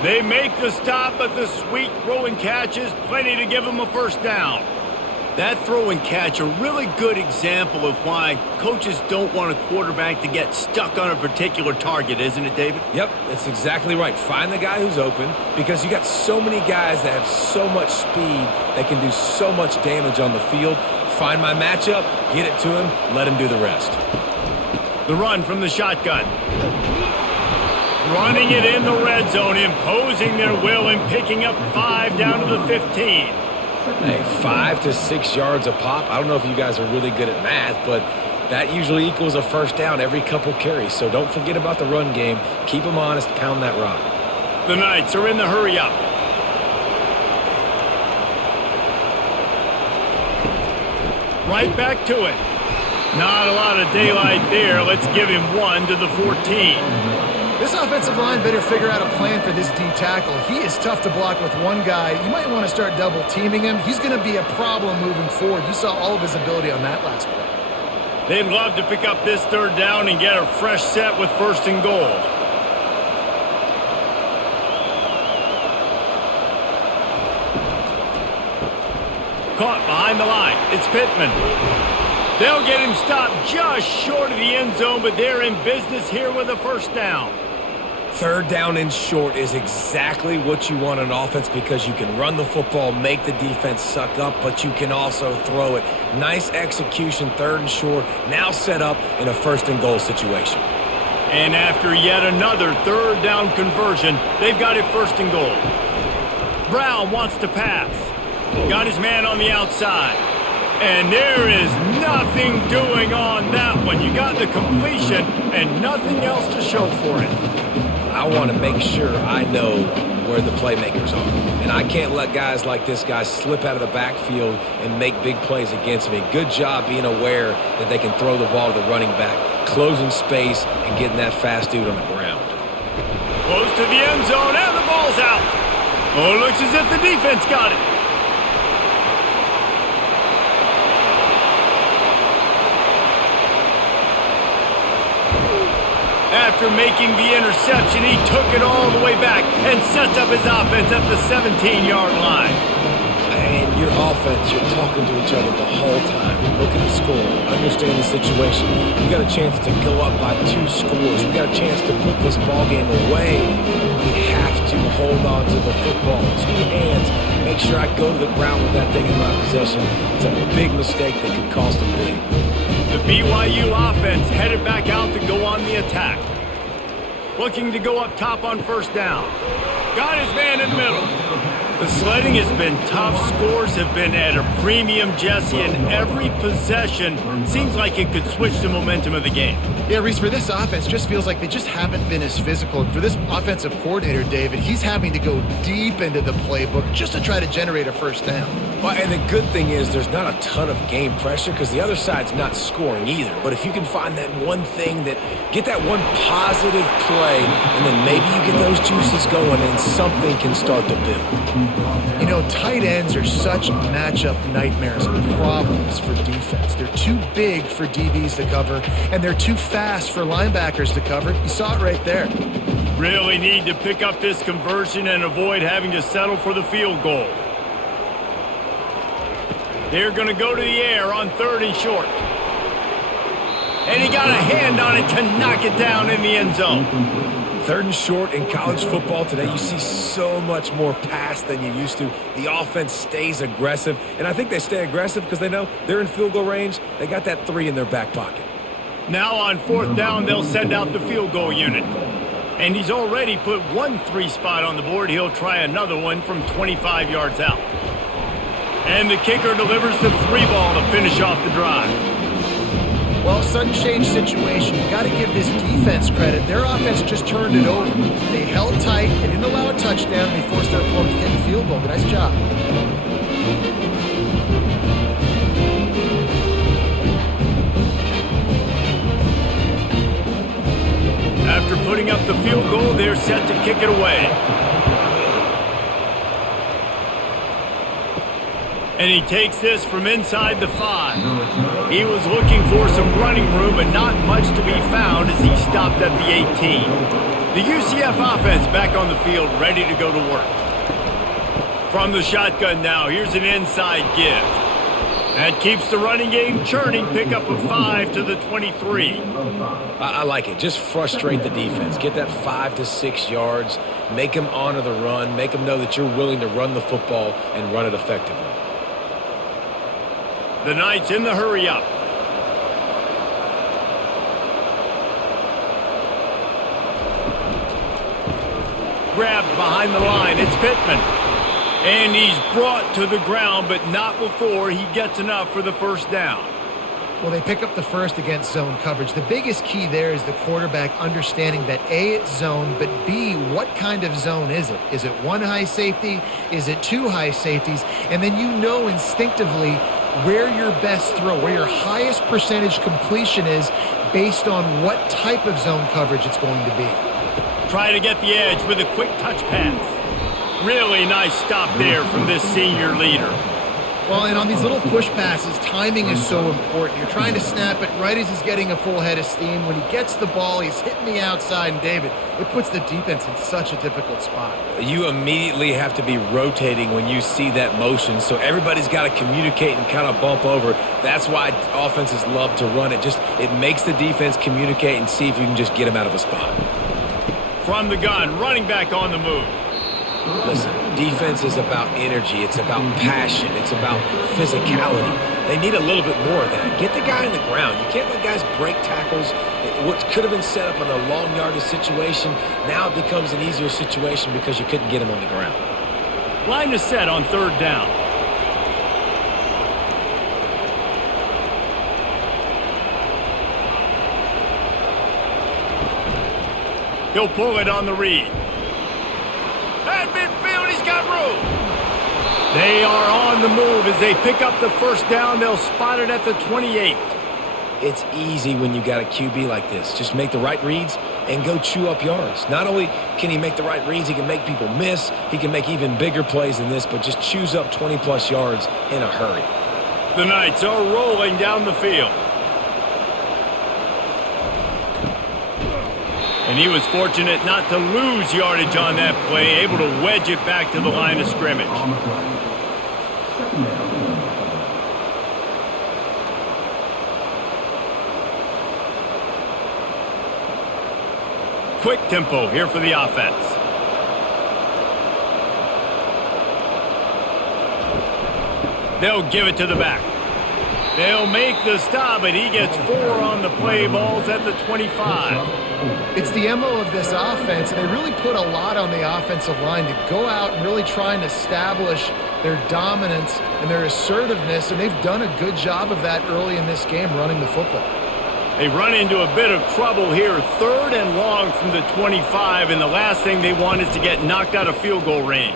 They make the stop, but the sweet throw and catch is plenty to give them a first down. That throw and catch, a really good example of why coaches don't want a quarterback to get stuck on a particular target, isn't it, David? Yep, that's exactly right. Find the guy who's open because you got so many guys that have so much speed that can do so much damage on the field. Find my matchup, get it to him, let him do the rest. The run from the shotgun. Running it in the red zone, imposing their will and picking up 5 down to the 15. Hey, 5 to 6 yards a pop. I don't know if you guys are really good at math, but that usually equals a first down every couple carries. So don't forget about the run game. Keep them honest. Pound that rock. The Knights are in the hurry-up. Right back to it. Not a lot of daylight there. Let's give him 1 to the 14. This offensive line better figure out a plan for this D tackle. He is tough to block with one guy. You might want to start double teaming him. He's going to be a problem moving forward. You saw all of his ability on that last play. They'd love to pick up this third down and get a fresh set with 1st and goal. Caught behind the line. It's Pittman. They'll get him stopped just short of the end zone, but they're in business here with a first down. Third down and short is exactly what you want on offense because you can run the football, make the defense suck up, but you can also throw it. Nice execution, 3rd and short, now set up in a 1st and goal situation. And after yet another 3rd down conversion, they've got it 1st and goal. Brown wants to pass. Got his man on the outside. And there is nothing doing on that one. You got the completion and nothing else to show for it. I want to make sure I know where the playmakers are. And I can't let guys like this guy slip out of the backfield and make big plays against me. Good job being aware that they can throw the ball to the running back, closing space and getting that fast dude on the ground. Close to the end zone and the ball's out. Oh, it looks as if the defense got it. After making the interception, he took it all the way back and sets up his offense at the 17-yard line. And your offense, you're talking to each other the whole time. Look at the score. Understand the situation. You got a chance to go up by 2 scores. We got a chance to put this ball game away. We have to hold on to the football. 2 hands. Make sure I go to the ground with that thing in my possession. It's a big mistake that could cost them big. The BYU offense headed back out to go on the attack. Looking to go up top on 1st down. Got his man in the middle. The sledding has been tough. Scores have been at a premium, Jesse, and every possession seems like it could switch the momentum of the game. Yeah, Reese, for this offense, just feels like they just haven't been as physical. For this offensive coordinator, David, he's having to go deep into the playbook just to try to generate a first down. Well, and the good thing is there's not a ton of game pressure because the other side's not scoring either. But if you can find that one thing get that one positive play, and then maybe you get those juices going and something can start to build. You know, tight ends are such matchup nightmares and problems for defense. They're too big for DBs to cover, and they're too fast for linebackers to cover. You saw it right there. Really need to pick up this conversion and avoid having to settle for the field goal. They're going to go to the air on 3rd and short. And he got a hand on it to knock it down in the end zone. 3rd and short in college football today, you see so much more pass than you used to. The offense stays aggressive, and I think they stay aggressive because they know they're in field goal range. They got that 3 in their back pocket. Now on 4th down, they'll send out the field goal unit. And he's already put 1 3 spot on the board. He'll try another one from 25 yards out. And the kicker delivers the 3 ball to finish off the drive. Well, sudden change situation. You got to give this defense credit. Their offense just turned it over. They held tight. They didn't allow a touchdown. They forced their opponent to get a field goal. Nice job. After putting up the field goal, they're set to kick it away. And he takes this from inside the 5. He was looking for some running room, but not much to be found as he stopped at the 18. The UCF offense back on the field, ready to go to work. From the shotgun now, here's an inside give. That keeps the running game churning. Pickup of 5 to the 23. I like it. Just frustrate the defense. Get that 5 to 6 yards. Make them honor the run. Make them know that you're willing to run the football and run it effectively. The Knights in the hurry up. Grabbed behind the line. It's Pittman. And he's brought to the ground, but not before he gets enough for the first down. Well, they pick up the first against zone coverage. The biggest key there is the quarterback understanding that A, it's zone, but B, what kind of zone is it? Is it one high safety? Is it two high safeties? And then you know instinctively where your best throw, where your highest percentage completion is based on what type of zone coverage it's going to be. Try to get the edge with a quick touch pass. Really nice stop there from this senior leader. Well, and on these little push passes, timing is so important. You're trying to snap it right as he's getting a full head of steam. When he gets the ball, he's hitting the outside, and David, it puts the defense in such a difficult spot. You immediately have to be rotating when you see that motion, so everybody's got to communicate and kind of bump over. That's why offenses love to run it. It makes the defense communicate and see if you can just get him out of a spot. From the gun, running back on the move. Listen, defense is about energy. It's about passion. It's about physicality. They need a little bit more of that. Get the guy on the ground. You can't let guys break tackles. What could have been set up in a long yardage situation, now it becomes an easier situation because you couldn't get him on the ground. Line is set on third down. He'll pull it on the read. At midfield, he's got room. They are on the move as they pick up the first down. They'll spot it at the 28. It's easy when you got a QB like this. Just make the right reads and go chew up yards. Not only can he make the right reads, he can make people miss. He can make even bigger plays than this, but just chews up 20-plus yards in a hurry. The Knights are rolling down the field. And he was fortunate not to lose yardage on that play, able to wedge it back to the line of scrimmage. Quick tempo here for the offense. They'll give it to the back. They'll make the stop, but he gets 4 on the play. Balls at the 25. It's the MO of this offense, and they really put a lot on the offensive line to go out and really try and establish their dominance and their assertiveness, and they've done a good job of that early in this game running the football. They run into a bit of trouble here, 3rd and long from the 25, and the last thing they want is to get knocked out of field goal range.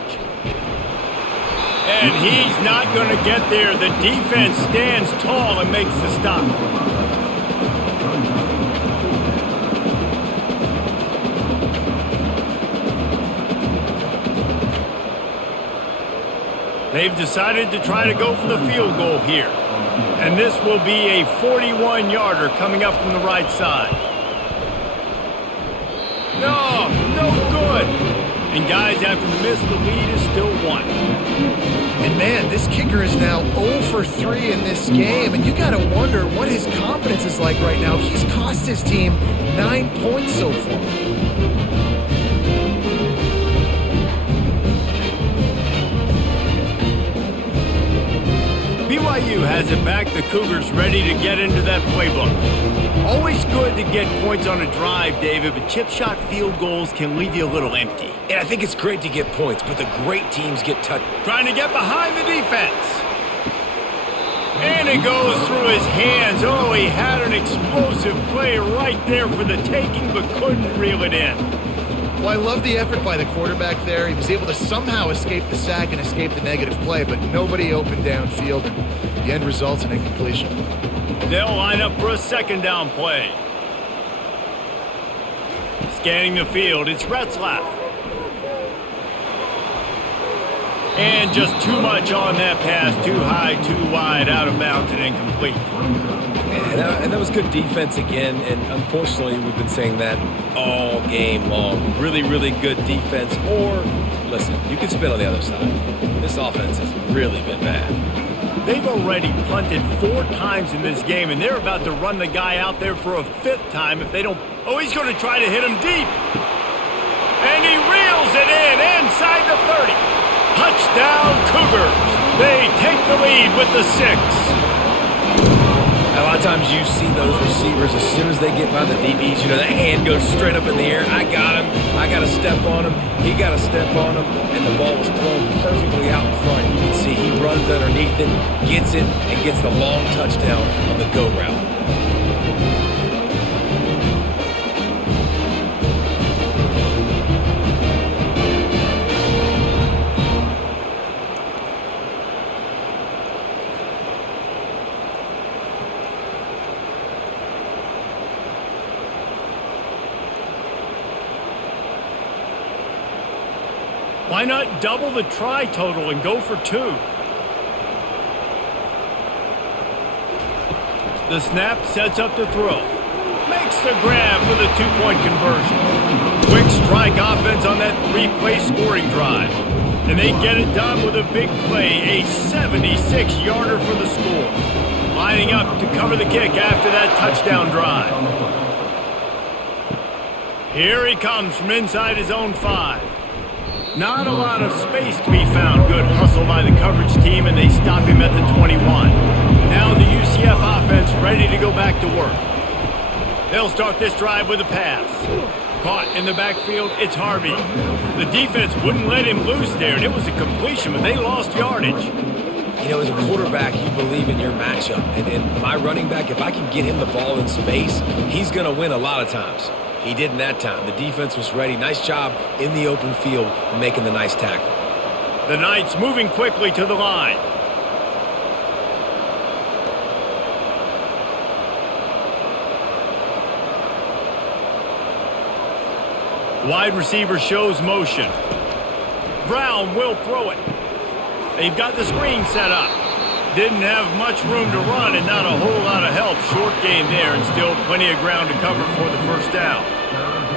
And he's not going to get there. The defense stands tall and makes the stop. They've decided to try to go for the field goal here. And this will be a 41-yarder coming up from the right side. No good. And guys, after the miss, the lead is still 1. And man, this kicker is now 0 for 3 in this game, and you got to wonder what his confidence is like right now. He's cost his team 9 points so far. BYU has it back. The Cougars ready to get into that playbook. Always good to get points on a drive, David, but chip shot field goals can leave you a little empty. And I think it's great to get points, but the great teams get touched. Trying to get behind the defense. And it goes through his hands. Oh, he had an explosive play right there for the taking, but couldn't reel it in. Well, I love the effort by the quarterback there. He was able to somehow escape the sack and escape the negative play, but nobody opened downfield, and the end results in incompletion. They'll line up for a second down play. Scanning the field, it's Retzlaff. And just too much on that pass, too high, too wide, out of bounds, and incomplete. And that was good defense again, and unfortunately we've been saying that all game long. Really, really good defense, or, listen, you can spin on the other side. This offense has really been bad. They've already punted 4 times in this game, and they're about to run the guy out there for a 5th time if they don't. Oh, he's going to try to hit him deep. And he reels it in inside the 30. Touchdown Cougars. They take the lead with the 6. A lot of times you see those receivers, as soon as they get by the DBs, you know, that hand goes straight up in the air. I got him. I got to step on him. He got to step on him. And the ball was thrown perfectly out in front. You can see he runs underneath it, gets it, and gets the long touchdown on the go route. Why not double the try total and go for 2? The snap sets up the throw. Makes the grab for the 2-point conversion. Quick strike offense on that 3-play scoring drive. And they get it done with a big play, a 76-yarder for the score. Lining up to cover the kick after that touchdown drive. Here he comes from inside his own 5. Not a lot of space to be found. Good hustle by the coverage team, and they stop him at the 21. Now the UCF offense ready to go back to work. They'll start this drive with a pass. Caught in the backfield, it's Harvey. The defense wouldn't let him loose there, and it was a completion, but they lost yardage. You know, as a quarterback, you believe in your matchup. And my running back, if I can get him the ball in space, he's going to win a lot of times. He didn't that time. The defense was ready. Nice job in the open field making the nice tackle. The Knights moving quickly to the line. Wide receiver shows motion. Brown will throw it. They've got the screen set up. Didn't have much room to run and not a whole lot of help. Short gain there and still plenty of ground to cover for the first down.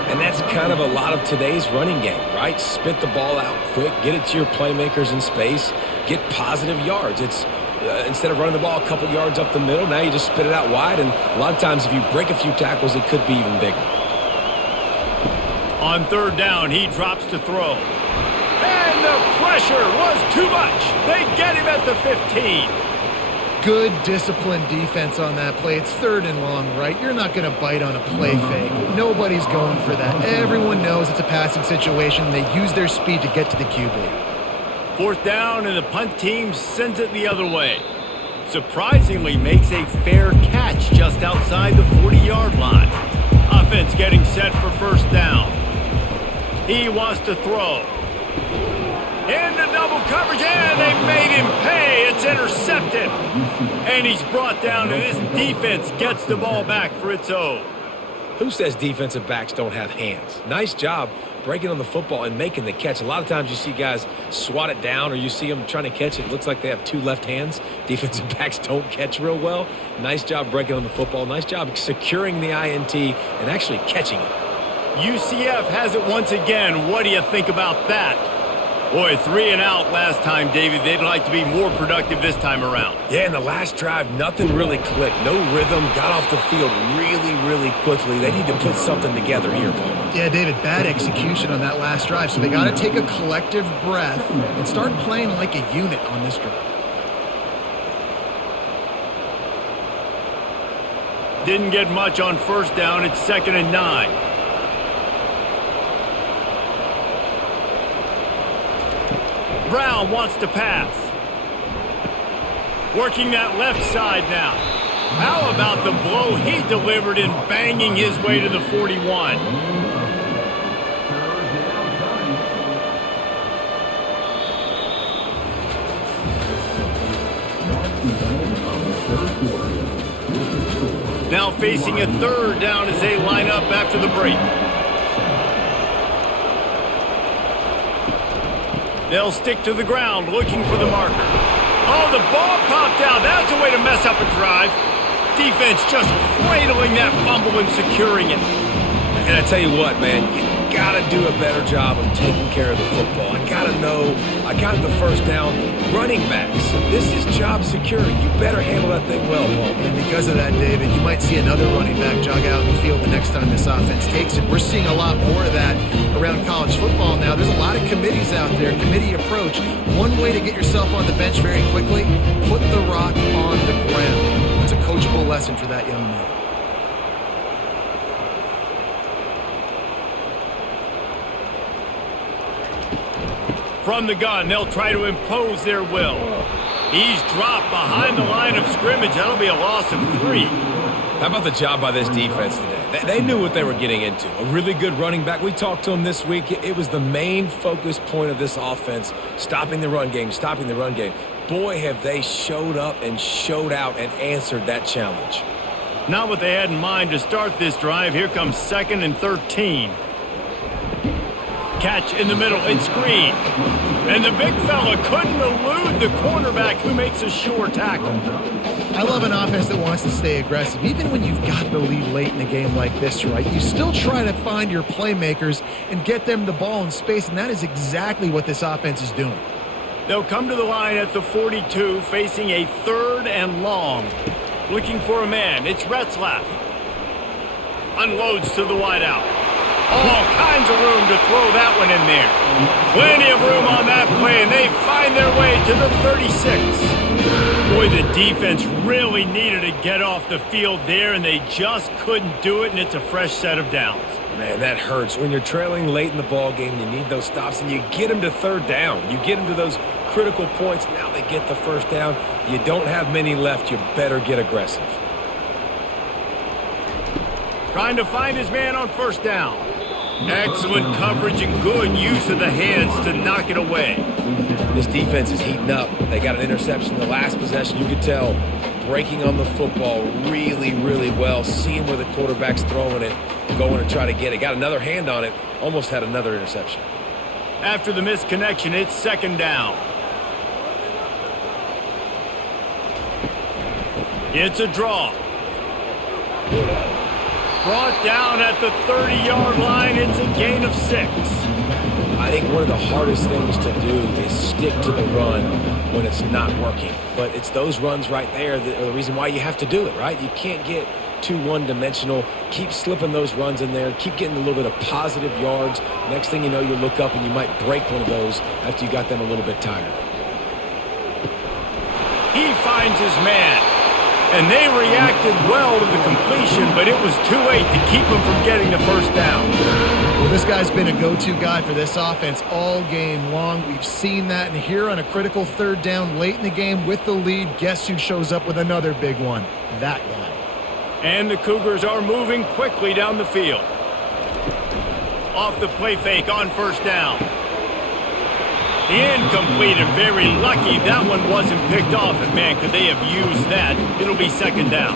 And that's kind of a lot of today's running game, right? Spit the ball out quick, get it to your playmakers in space, get positive yards. It's instead of running the ball a couple yards up the middle, now you just spit it out wide. And a lot of times if you break a few tackles, it could be even bigger. On 3rd down, he drops to throw. And the pressure was too much. They get him at the 15. Good disciplined defense on that play. It's 3rd and long, right? You're not going to bite on a play fake. Nobody's going for that. Everyone knows it's a passing situation. They use their speed to get to the QB. 4th down, and the punt team sends it the other way. Surprisingly makes a fair catch just outside the 40-yard line. Offense getting set for 1st down. He wants to throw. Into double coverage, and they made him pay. It's intercepted. And he's brought down, and this defense gets the ball back for its own. Who says defensive backs don't have hands? Nice job breaking on the football and making the catch. A lot of times you see guys swat it down, or you see them trying to catch it. It looks like they have 2 left hands. Defensive backs don't catch real well. Nice job breaking on the football. Nice job securing the INT and actually catching it. UCF has it once again. What do you think about that? Boy, 3 and out last time, David. They'd like to be more productive this time around. Yeah, in the last drive, nothing really clicked. No rhythm. Got off the field really, really quickly. They need to put something together here, Palmer. Yeah, David, bad execution on that last drive. So they got to take a collective breath and start playing like a unit on this drive. Didn't get much on 1st down. It's 2nd and 9. Brown wants to pass. Working that left side now. How about the blow he delivered in banging his way to the 41? Now facing a 3rd down as they line up after the break. They'll stick to the ground looking for the marker. Oh, the ball popped out. That's a way to mess up a drive. Defense just cradling that fumble and securing it. And I tell you what, man, you got to do a better job of taking care of the football. I got to know, I got the first down. Running backs, this is job security. You better handle that thing well, Paul. And because of that, David, you might see another running back jog out in the field the next time this offense takes it. We're seeing a lot more of that around college football now. There's a lot of committees out there, committee approach. One way to get yourself on the bench very quickly, put the rock on the ground. It's a coachable lesson for that young man. From the gun, they'll try to impose their will. He's dropped behind the line of scrimmage. That'll be a loss of 3. How about the job by this defense today? They knew what they were getting into. A really good running back. We talked to him this week. It was the main focus point of this offense, stopping the run game, stopping the run game. Boy, have they showed up and showed out and answered that challenge. Not what they had in mind to start this drive. Here comes 2nd and 13. Catch in the middle and screen. And the big fella couldn't elude the cornerback who makes a sure tackle. I love an offense that wants to stay aggressive. Even when you've got the lead late in a game like this, right, you still try to find your playmakers and get them the ball in space, and that is exactly what this offense is doing. They'll come to the line at the 42, facing a 3rd and long. Looking for a man. It's Retzlaff. Unloads to the wideout. All kinds of room to throw that one in there. Plenty of room on that play, and they find their way to the 36. Boy, the defense really needed to get off the field there, and they just couldn't do it, and it's a fresh set of downs. Man, that hurts. When you're trailing late in the ball game, you need those stops, and you get them to 3rd down. You get them to those critical points. Now they get the 1st down. You don't have many left. You better get aggressive. Trying to find his man on 1st down. Excellent coverage and good use of the hands to knock it away. This defense is heating up. They got an interception the last possession. You could tell breaking on the football really, really well, seeing where the quarterback's throwing it, going to try to get it. Got another hand on it, almost had another interception. After the misconnection, it's 2nd down. It's a draw. Brought down at the 30-yard line. It's a gain of 6. I think one of the hardest things to do is stick to the run when it's not working. But it's those runs right there that are the reason why you have to do it, right? You can't get too one-dimensional. Keep slipping those runs in there. Keep getting a little bit of positive yards. Next thing you know, you look up and you might break one of those after you got them a little bit tired. He finds his man. And they reacted well to the completion, but it was too late to keep him from getting the 1st down. Well, this guy's been a go-to guy for this offense all game long. We've seen that, and here on a critical 3rd down late in the game with the lead, guess who shows up with another big one? That guy. And the Cougars are moving quickly down the field. Off the play fake on 1st down. Incomplete, and very lucky that one wasn't picked off. And man, could they have used that? It'll be 2nd down.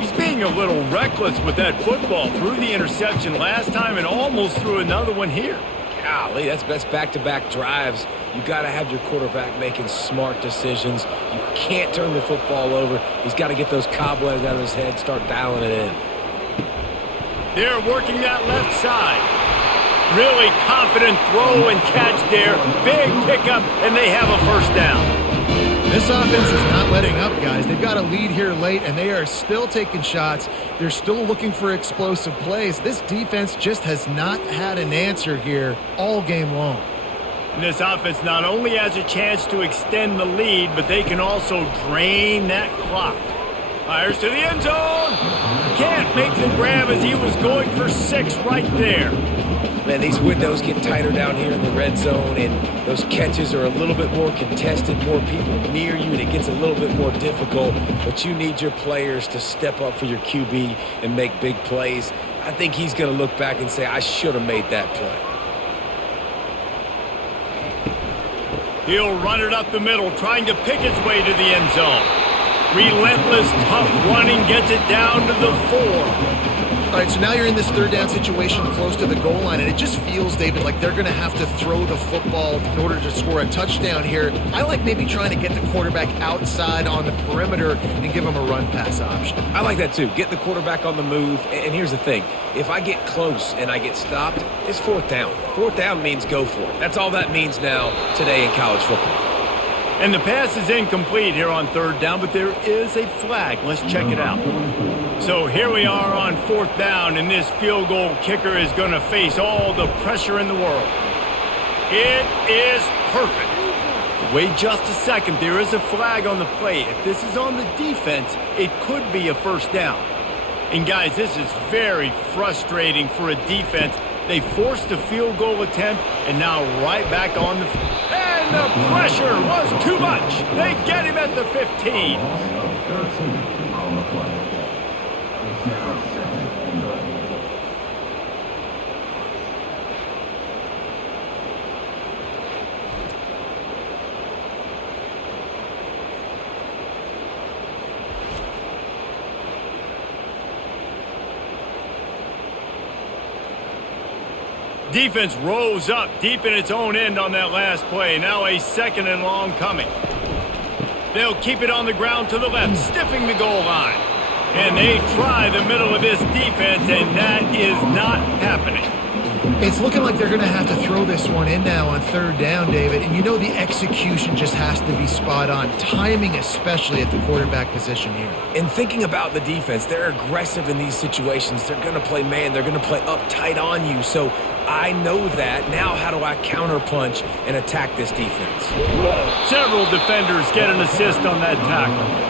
He's being a little reckless with that football. Threw the interception last time and almost threw another one here. Golly, that's back-to-back drives. You got to have your quarterback making smart decisions. You can't turn the football over. He's got to get those cobwebs out of his head, start dialing it in. They're working that left side. Really confident throw and catch there. Big pickup, and they have a 1st down. This offense is not letting up, guys. They've got a lead here late, and they are still taking shots. They're still looking for explosive plays. This defense just has not had an answer here all game long. And this offense not only has a chance to extend the lead, but they can also drain that clock. Fires to the end zone. Can't make the grab as he was going for 6 right there. Man, these windows get tighter down here in the red zone, and those catches are a little bit more contested, more people near you, and it gets a little bit more difficult. But you need your players to step up for your QB and make big plays. I think he's going to look back and say, I should have made that play. He'll run it up the middle, trying to pick its way to the end zone. Relentless, tough running gets it down to the 4. All right, so now you're in this third down situation close to the goal line, and it just feels, David, like they're going to have to throw the football in order to score a touchdown here. I like maybe trying to get the quarterback outside on the perimeter and give him a run-pass option. I like that too. Get the quarterback on the move. And here's the thing. If I get close and I get stopped, it's fourth down. Fourth down means go for it. That's all that means now today in college football. And the pass is incomplete here on third down, but there is a flag. Let's check it out. So here we are on fourth down, and this field goal kicker is going to face all the pressure in the world. It is perfect. Wait just a second. There is a flag on the play. If this is on the defense, it could be a first down. And guys, this is very frustrating for a defense. They forced the field goal attempt, and now right back on the... And the pressure was too much. They get him at the 15. Defense rose up deep in its own end on that last play. Now a second and long coming. They'll keep it on the ground to the left, stiffing the goal line. And they try the middle of this defense, and that is not happening. It's looking like they're going to have to throw this one in now on third down, David. And you know the execution just has to be spot on. Timing especially at the quarterback position here. And thinking about the defense, they're aggressive in these situations. They're going to play man. They're going to play uptight on you. So I know that. Now how do I counterpunch and attack this defense? Several defenders get an assist on that tackle.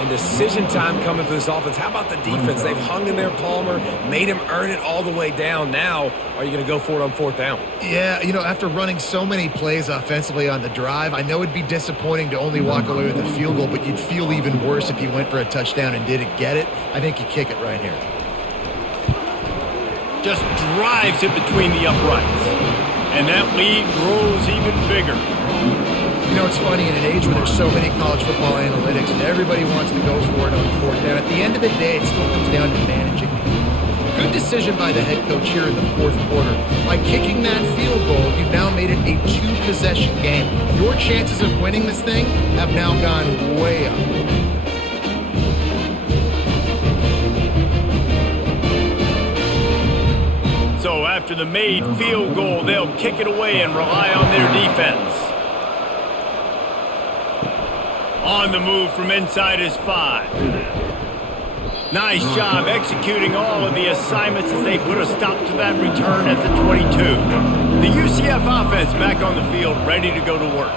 And decision time coming for this offense. How about the defense? They've hung in there, Palmer, made him earn it all the way down. Now, are you going to go for it on fourth down? Yeah, you know, after running so many plays offensively on the drive, I know it'd be disappointing to only walk away with a field goal, but you'd feel even worse if you went for a touchdown and didn't get it. I think you kick it right here. Just drives it between the uprights. And that lead grows even bigger. You know, it's funny, in an age where there's so many college football analytics and everybody wants to go for it on fourth down, at the end of the day, it still comes down to managing. Good decision by the head coach here in the fourth quarter. By kicking that field goal, you've now made it a two-possession game. Your chances of winning this thing have now gone way up. So after the made field goal, they'll kick it away and rely on their defense. On the move from inside his 5. Nice job executing all of the assignments as they put a stop to that return at the 22. The UCF offense back on the field, ready to go to work.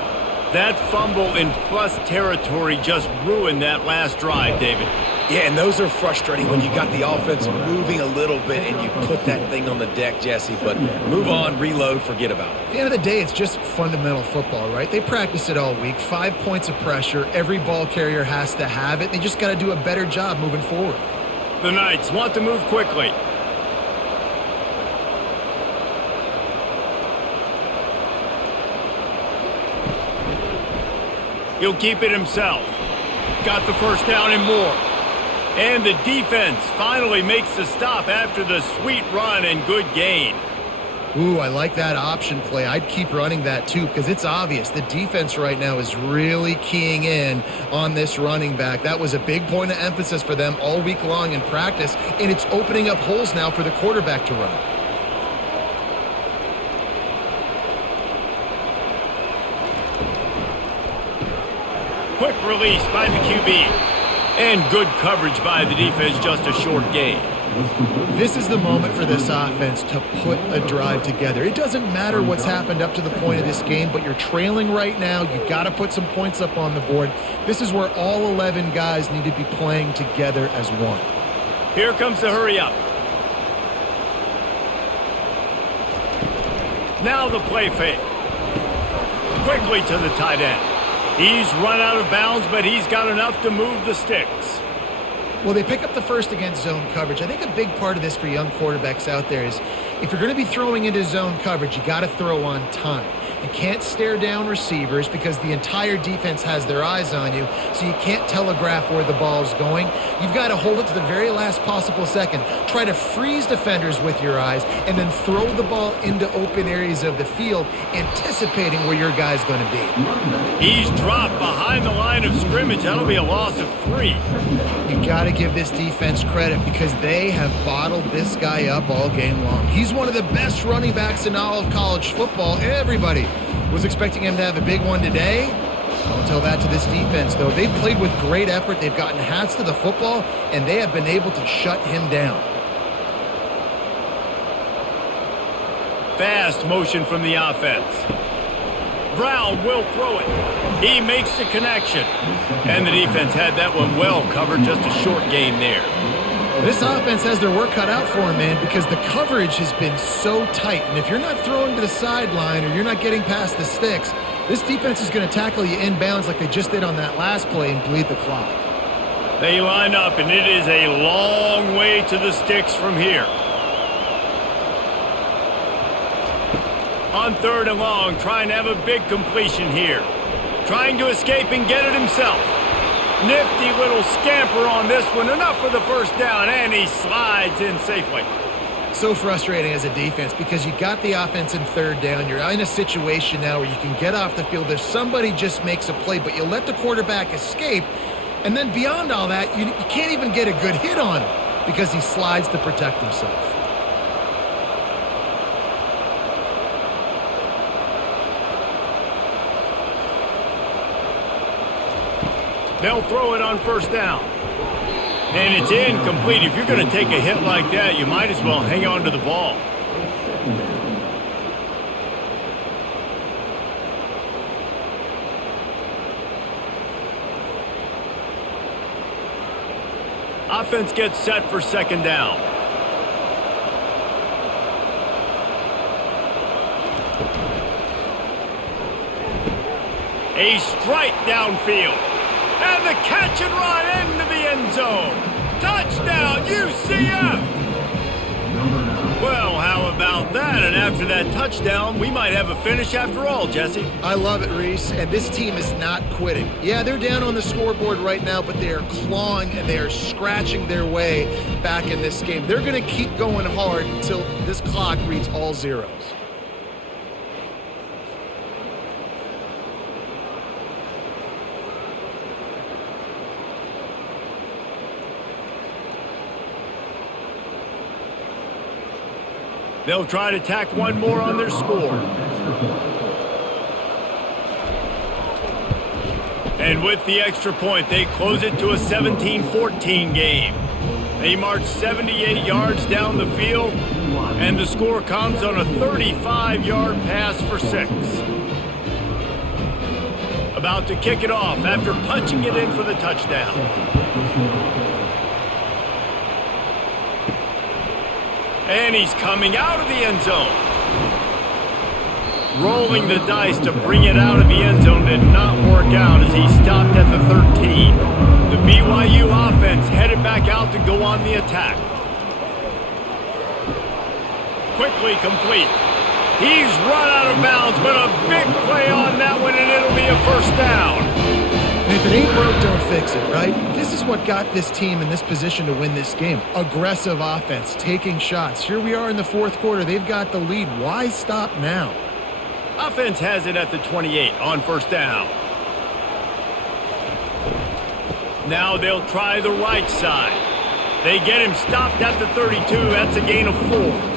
That fumble in plus territory just ruined that last drive, David. Yeah, and those are frustrating when you got the offense moving a little bit and you put that thing on the deck, Jesse. But move on, reload, forget about it. At the end of the day, it's just fundamental football, right? They practice it all week. 5 points of pressure. Every ball carrier has to have it. They just got to do a better job moving forward. The Knights want to move quickly. He'll keep it himself. Got the first down and more. And the defense finally makes the stop after the sweet run and good gain. Ooh, I like that option play. I'd keep running that too because it's obvious the defense right now is really keying in on this running back. That was a big point of emphasis for them all week long in practice, and it's opening up holes now for the quarterback to run. Quick release by the QB. And good coverage by the defense, just a short gain. This is the moment for this offense to put a drive together. It doesn't matter what's happened up to the point of this game, but you're trailing right now. You've got to put some points up on the board. This is where all 11 guys need to be playing together as one. Here comes the hurry up. Now the play fake. Quickly to the tight end. He's run out of bounds, but he's got enough to move the sticks. Well, they pick up the first against zone coverage. I think a big part of this for young quarterbacks out there is if you're going to be throwing into zone coverage, you got to throw on time. You can't stare down receivers because the entire defense has their eyes on you, so you can't telegraph where the ball is going. You've got to hold it to the very last possible second. Try to freeze defenders with your eyes and then throw the ball into open areas of the field, anticipating where your guy's going to be. He's dropped behind the line of scrimmage. That'll be a loss of 3. You got to give this defense credit because they have bottled this guy up all game long. He's one of the best running backs in all of college football. Everybody was expecting him to have a big one today. Don't tell that to this defense, though. They've played with great effort. They've gotten hats to the football, and they have been able to shut him down. Fast motion from the offense. Brown will throw it. He makes the connection. And the defense had that one well covered. Just a short gain there. This offense has their work cut out for them, man, because the coverage has been so tight. And if you're not throwing to the sideline or you're not getting past the sticks, this defense is going to tackle you inbounds like they just did on that last play and bleed the clock. They line up, and it is a long way to the sticks from here. On 3rd and long, trying to have a big completion here. Trying to escape and get it himself. Nifty little scamper on this one. Enough for the first down, and he slides in safely. So frustrating as a defense because you got the offense in 3rd down. You're in a situation now where you can get off the field if somebody just makes a play, but you let the quarterback escape, and then beyond all that, you can't even get a good hit on him because he slides to protect himself. They'll throw it on 1st down. And it's incomplete. If you're going to take a hit like that, you might as well hang on to the ball. Offense gets set for 2nd down. A strike downfield. And the catch and run into the end zone. Touchdown, UCF! Well, how about that? And after that touchdown, we might have a finish after all, Jesse. I love it, Reese, and this team is not quitting. Yeah, they're down on the scoreboard right now, but they are clawing and they are scratching their way back in this game. They're going to keep going hard until this clock reads all zeros. They'll try to tack one more on their score. And with the extra point, they close it to a 17-14 game. They march 78 yards down the field, and the score comes on a 35-yard pass for 6. About to kick it off after punching it in for the touchdown. And he's coming out of the end zone. Rolling the dice to bring it out of the end zone did not work out as he stopped at the 13. The BYU offense headed back out to go on the attack. Quickly complete. He's run out of bounds, but a big play on that one, and it'll be a 1st down. And if it ain't broke, don't fix it, right? This is what got this team in this position to win this game. Aggressive offense, taking shots. Here we are in the 4th quarter. They've got the lead. Why stop now? Offense has it at the 28 on 1st down. Now they'll try the right side. They get him stopped at the 32. That's a gain of 4.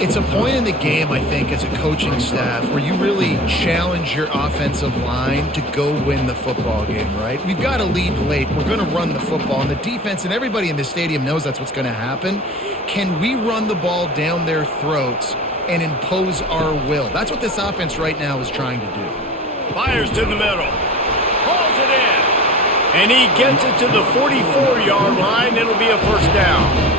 It's a point in the game, I think, as a coaching staff where you really challenge your offensive line to go win the football game, right? We've got to lead late. We're going to run the football. And the defense and everybody in the stadium knows that's what's going to happen. Can we run the ball down their throats and impose our will? That's what this offense right now is trying to do. Fires to the middle. Pulls it in. And he gets it to the 44-yard line. It'll be a 1st down.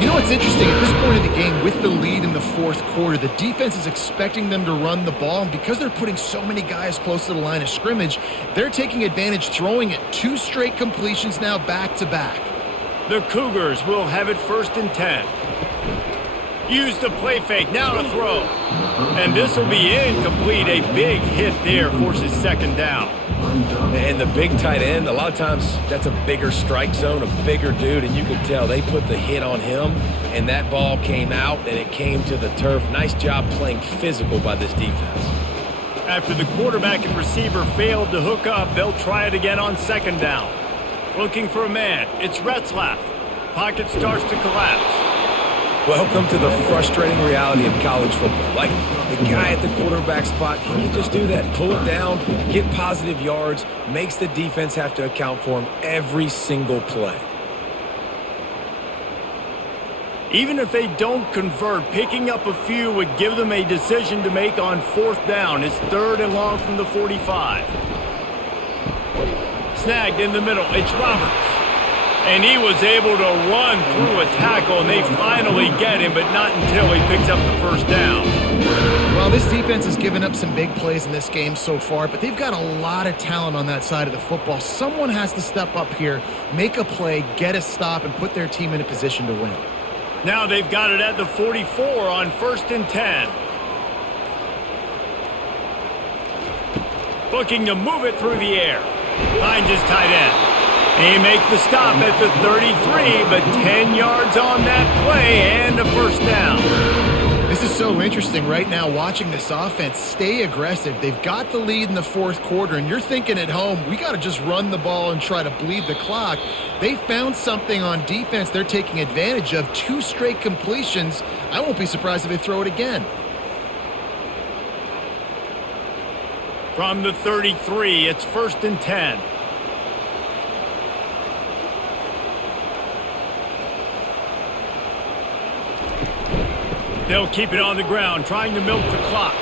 You know what's interesting? At this point of the game, with the lead in the 4th quarter, the defense is expecting them to run the ball, and because they're putting so many guys close to the line of scrimmage, they're taking advantage, throwing it 2 straight completions now back-to-back. The Cougars will have it 1st and 10. Use the play fake, now to throw. And this will be incomplete. A big hit there forces second down. And the big tight end, a lot of times that's a bigger strike zone, a bigger dude, and you can tell they put the hit on him, and that ball came out, and it came to the turf. Nice job playing physical by this defense. After the quarterback and receiver failed to hook up, they'll try it again on second down. Looking for a man, it's Retzlaff. Pocket starts to collapse. Welcome to the frustrating reality of college football. Like, the guy at the quarterback spot, he can just do that. Pull it down, get positive yards, makes the defense have to account for him every single play. Even if they don't convert, picking up a few would give them a decision to make on fourth down. It's 3rd and long from the 45. Snagged in the middle, it's Roberts. And he was able to run through a tackle, and they finally get him, but not until he picks up the first down. Well, this defense has given up some big plays in this game so far, but they've got a lot of talent on that side of the football. Someone has to step up here, make a play, get a stop, and put their team in a position to win. Now they've got it at the 44 on 1st and 10. Looking to move it through the air. Finds his tight end. He makes the stop at the 33, but 10 yards on that play and a first down. This is so interesting right now watching this offense stay aggressive. They've got the lead in the 4th quarter, and you're thinking at home, we got to just run the ball and try to bleed the clock. They found something on defense they're taking advantage of. 2 straight completions. I won't be surprised if they throw it again. From the 33, it's 1st and 10. They'll keep it on the ground, trying to milk the clock.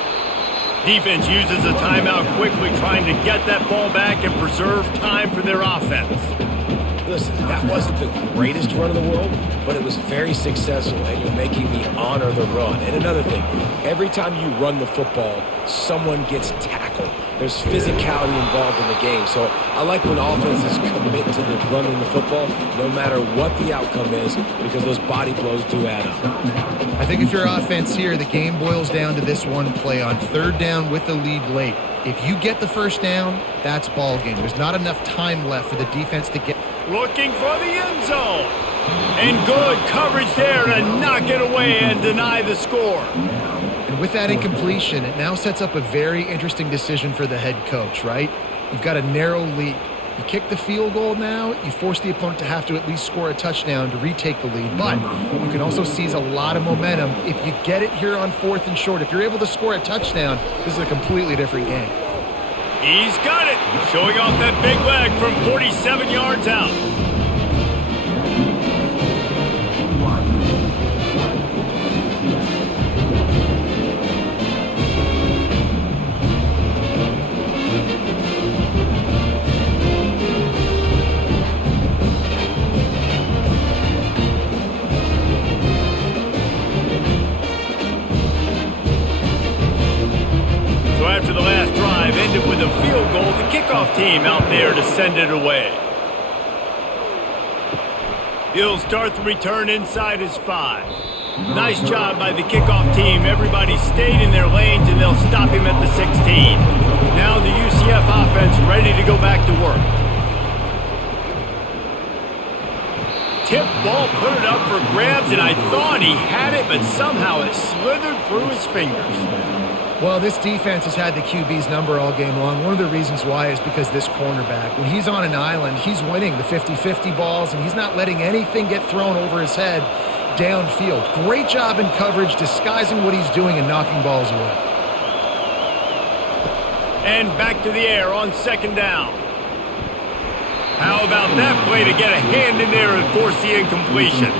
Defense uses a timeout quickly, trying to get that ball back and preserve time for their offense. Listen, that wasn't the greatest run in the world, but it was very successful, and you're making me honor the run. And another thing, every time you run the football, someone gets tackled. There's physicality involved in the game. So I like when offenses commit to the running the football, no matter what the outcome is, because those body blows do add up. I think if you're offense here, the game boils down to this one play on 3rd down with the lead late. If you get the first down, that's ball game. There's not enough time left for the defense to get. Looking for the end zone. And good coverage there to knock it away and deny the score. And with that incompletion, it now sets up a very interesting decision for the head coach, right? You've got a narrow lead. You kick the field goal now, you force the opponent to have to at least score a touchdown to retake the lead. But you can also seize a lot of momentum if you get it here on 4th and short. If you're able to score a touchdown, this is a completely different game. He's got it, showing off that big leg from 47 yards out. After the last drive ended with a field goal, the kickoff team out there to send it away. He'll start the return inside his 5. Nice job by the kickoff team. Everybody stayed in their lanes, and they'll stop him at the 16. Now the UCF offense ready to go back to work. Tip ball, put it up for grabs, and I thought he had it, but somehow it slithered through his fingers. Well, this defense has had the QB's number all game long. One of the reasons why is because this cornerback, when he's on an island, he's winning the 50-50 balls, and he's not letting anything get thrown over his head downfield. Great job in coverage, disguising what he's doing and knocking balls away. And back to the air on 2nd down. How about that play to get a hand in there and force the incompletion?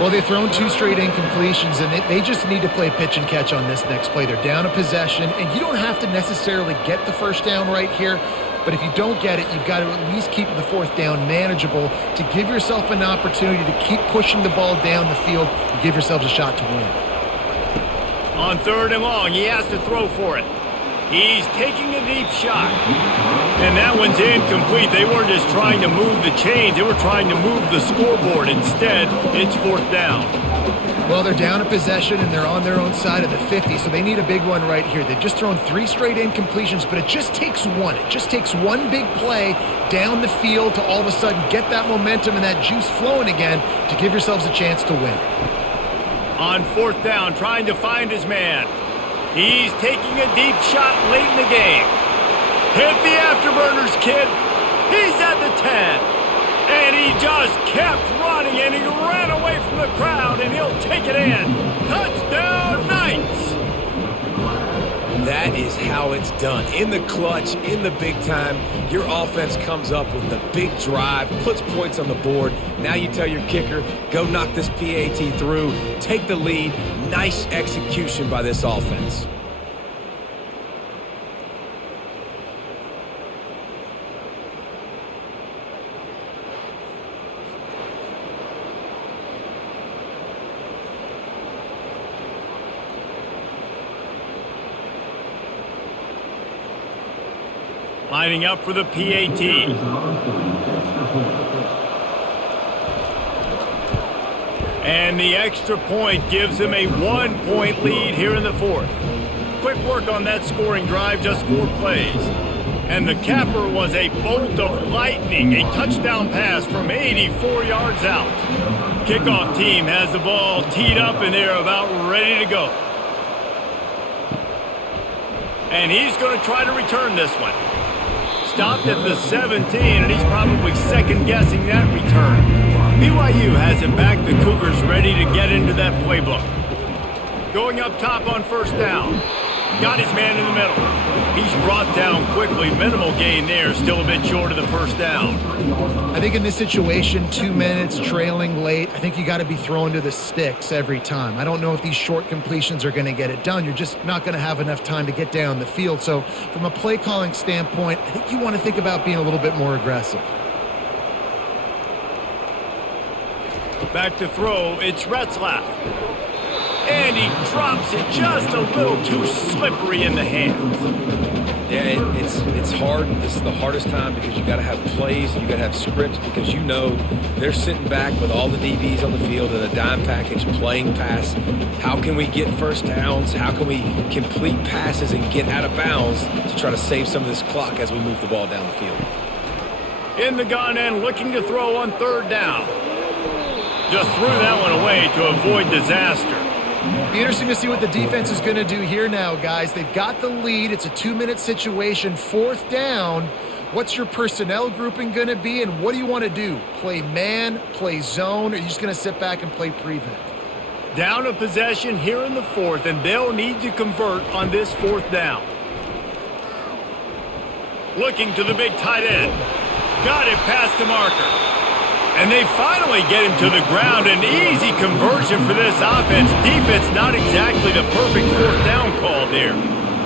Well, they've thrown 2 straight incompletions, and they just need to play pitch and catch on this next play. They're down a possession, and you don't have to necessarily get the first down right here, but if you don't get it, you've got to at least keep the 4th down manageable to give yourself an opportunity to keep pushing the ball down the field and give yourselves a shot to win. On 3rd and long, he has to throw for it. He's taking a deep shot. And that one's incomplete. They weren't just trying to move the chains. They were trying to move the scoreboard. Instead, it's 4th down. Well, they're down a possession, and they're on their own side of the 50, so they need a big one right here. They've just thrown 3 straight incompletions, but it just takes one. It just takes one big play down the field to all of a sudden get that momentum and that juice flowing again to give yourselves a chance to win. On 4th down, trying to find his man. He's taking a deep shot late in the game. Hit the afterburners, kid. He's at the 10. And he just kept running, and he ran away from the crowd, and he'll take it in. Touchdown, Knights! That is how it's done. In the clutch, in the big time, your offense comes up with the big drive, puts points on the board. Now you tell your kicker, go knock this PAT through, take the lead. Nice execution by this offense. Lining up for the PAT. And the extra point gives him a 1-point lead here in the 4th. Quick work on that scoring drive, just 4 plays. And the capper was a bolt of lightning, a touchdown pass from 84 yards out. Kickoff team has the ball teed up, and they're about ready to go. And he's going to try to return this one. Stopped at the 17, and he's probably second-guessing that return. BYU has it back. The Cougars ready to get into that playbook. Going up top on 1st down. Got his man in the middle. He's brought down quickly. Minimal gain there. Still a bit short of the 1st down. I think in this situation, 2 minutes, trailing late, I think you got to be throwing to the sticks every time. I don't know if these short completions are going to get it done. You're just not going to have enough time to get down the field. So from a play calling standpoint, I think you want to think about being a little bit more aggressive. Back to throw. It's Retzlaff. And he drops it just a little too slippery in the hands. Yeah, it's hard. This is the hardest time because you got to have plays, you got to have scripts because you know they're sitting back with all the DBs on the field in a dime package playing pass. How can we get 1st downs? How can we complete passes and get out of bounds to try to save some of this clock as we move the ball down the field? In the gun and looking to throw on 3rd down. Just threw that one away to avoid disaster. Be interesting to see what the defense is going to do here now, guys. They've got the lead. It's a 2-minute situation. 4th down. What's your personnel grouping going to be, and what do you want to do? Play man, play zone, or are you just going to sit back and play prevent? Down a possession here in the 4th, and they'll need to convert on this 4th down. Looking to the big tight end. Got it past the marker. And they finally get him to the ground. An easy conversion for this offense. Defense not exactly the perfect 4th down call there.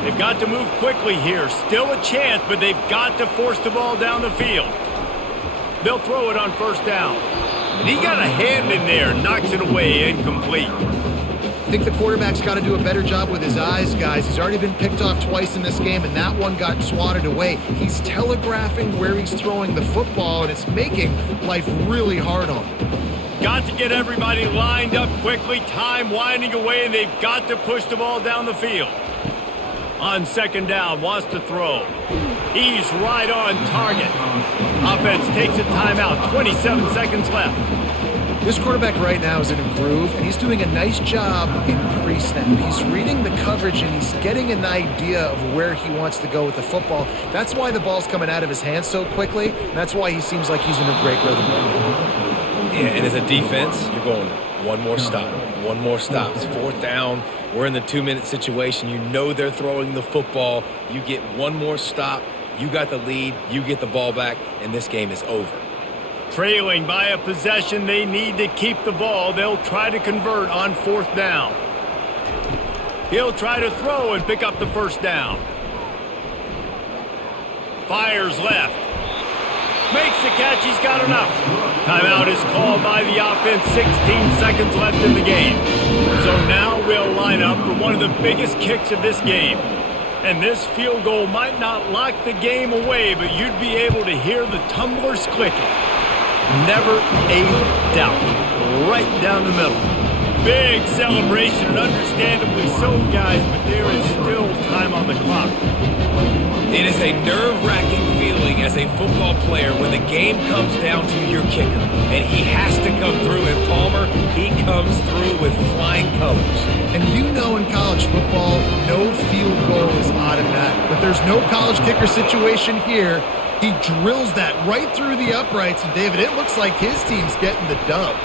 They've got to move quickly here. Still a chance, but they've got to force the ball down the field. They'll throw it on 1st down. And he got a hand in there. Knocks it away. Incomplete. I think the quarterback's got to do a better job with his eyes, guys. He's already been picked off twice in this game, and that one got swatted away. He's telegraphing where he's throwing the football, and it's making life really hard on him. Got to get everybody lined up quickly. Time winding away, and they've got to push the ball down the field. On 2nd down, wants to throw. He's right on target. Offense takes a timeout. 27 seconds left. This quarterback right now is in a groove, and he's doing a nice job in pre-snap. He's reading the coverage, and he's getting an idea of where he wants to go with the football. That's why the ball's coming out of his hands so quickly, and that's why he seems like he's in a great rhythm right now. Yeah, and as a defense, you're going one more stop. One more stop. It's 4th down. We're in the 2-minute situation. You know they're throwing the football. You get one more stop. You got the lead. You get the ball back, and this game is over. Trailing by a possession, they need to keep the ball. They'll try to convert on 4th down. He'll try to throw and pick up the 1st down. Fires left. Makes the catch. He's got enough. Timeout is called by the offense. 16 seconds left in the game. So now we'll line up for one of the biggest kicks of this game. And this field goal might not lock the game away, but you'd be able to hear the tumblers clicking. Never a doubt. Right down the middle. big celebration, and understandably so, guys, but there is still time on the clock. It is a nerve-wracking feeling as a football player when the game comes down to your kicker, and he has to come through. And Palmer, he comes through with flying colors. And you know in college football, no field goal is automatic. But there's no college kicker situation here. He drills that right through the uprights. And, David, it looks like his team's getting the dub.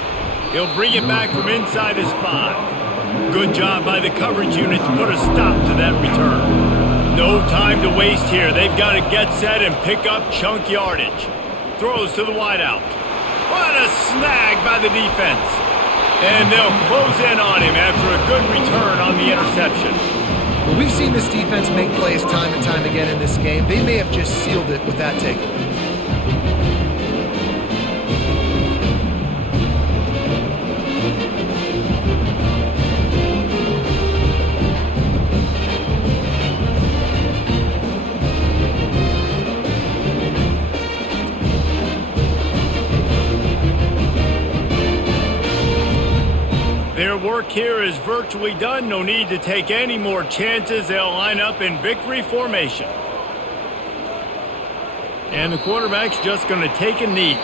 He'll bring it back from inside his 5. Good job by the coverage unit to put a stop to that return. No time to waste here. They've got to get set and pick up chunk yardage. Throws to the wideout. What a snag by the defense. And they'll close in on him after a good return on the interception. Well, we've seen this defense make plays time and time again in this game. They may have just sealed it with that takeaway. Their work here is virtually done. No need to take any more chances. They'll line up in victory formation. And the quarterback's just going to take a knee.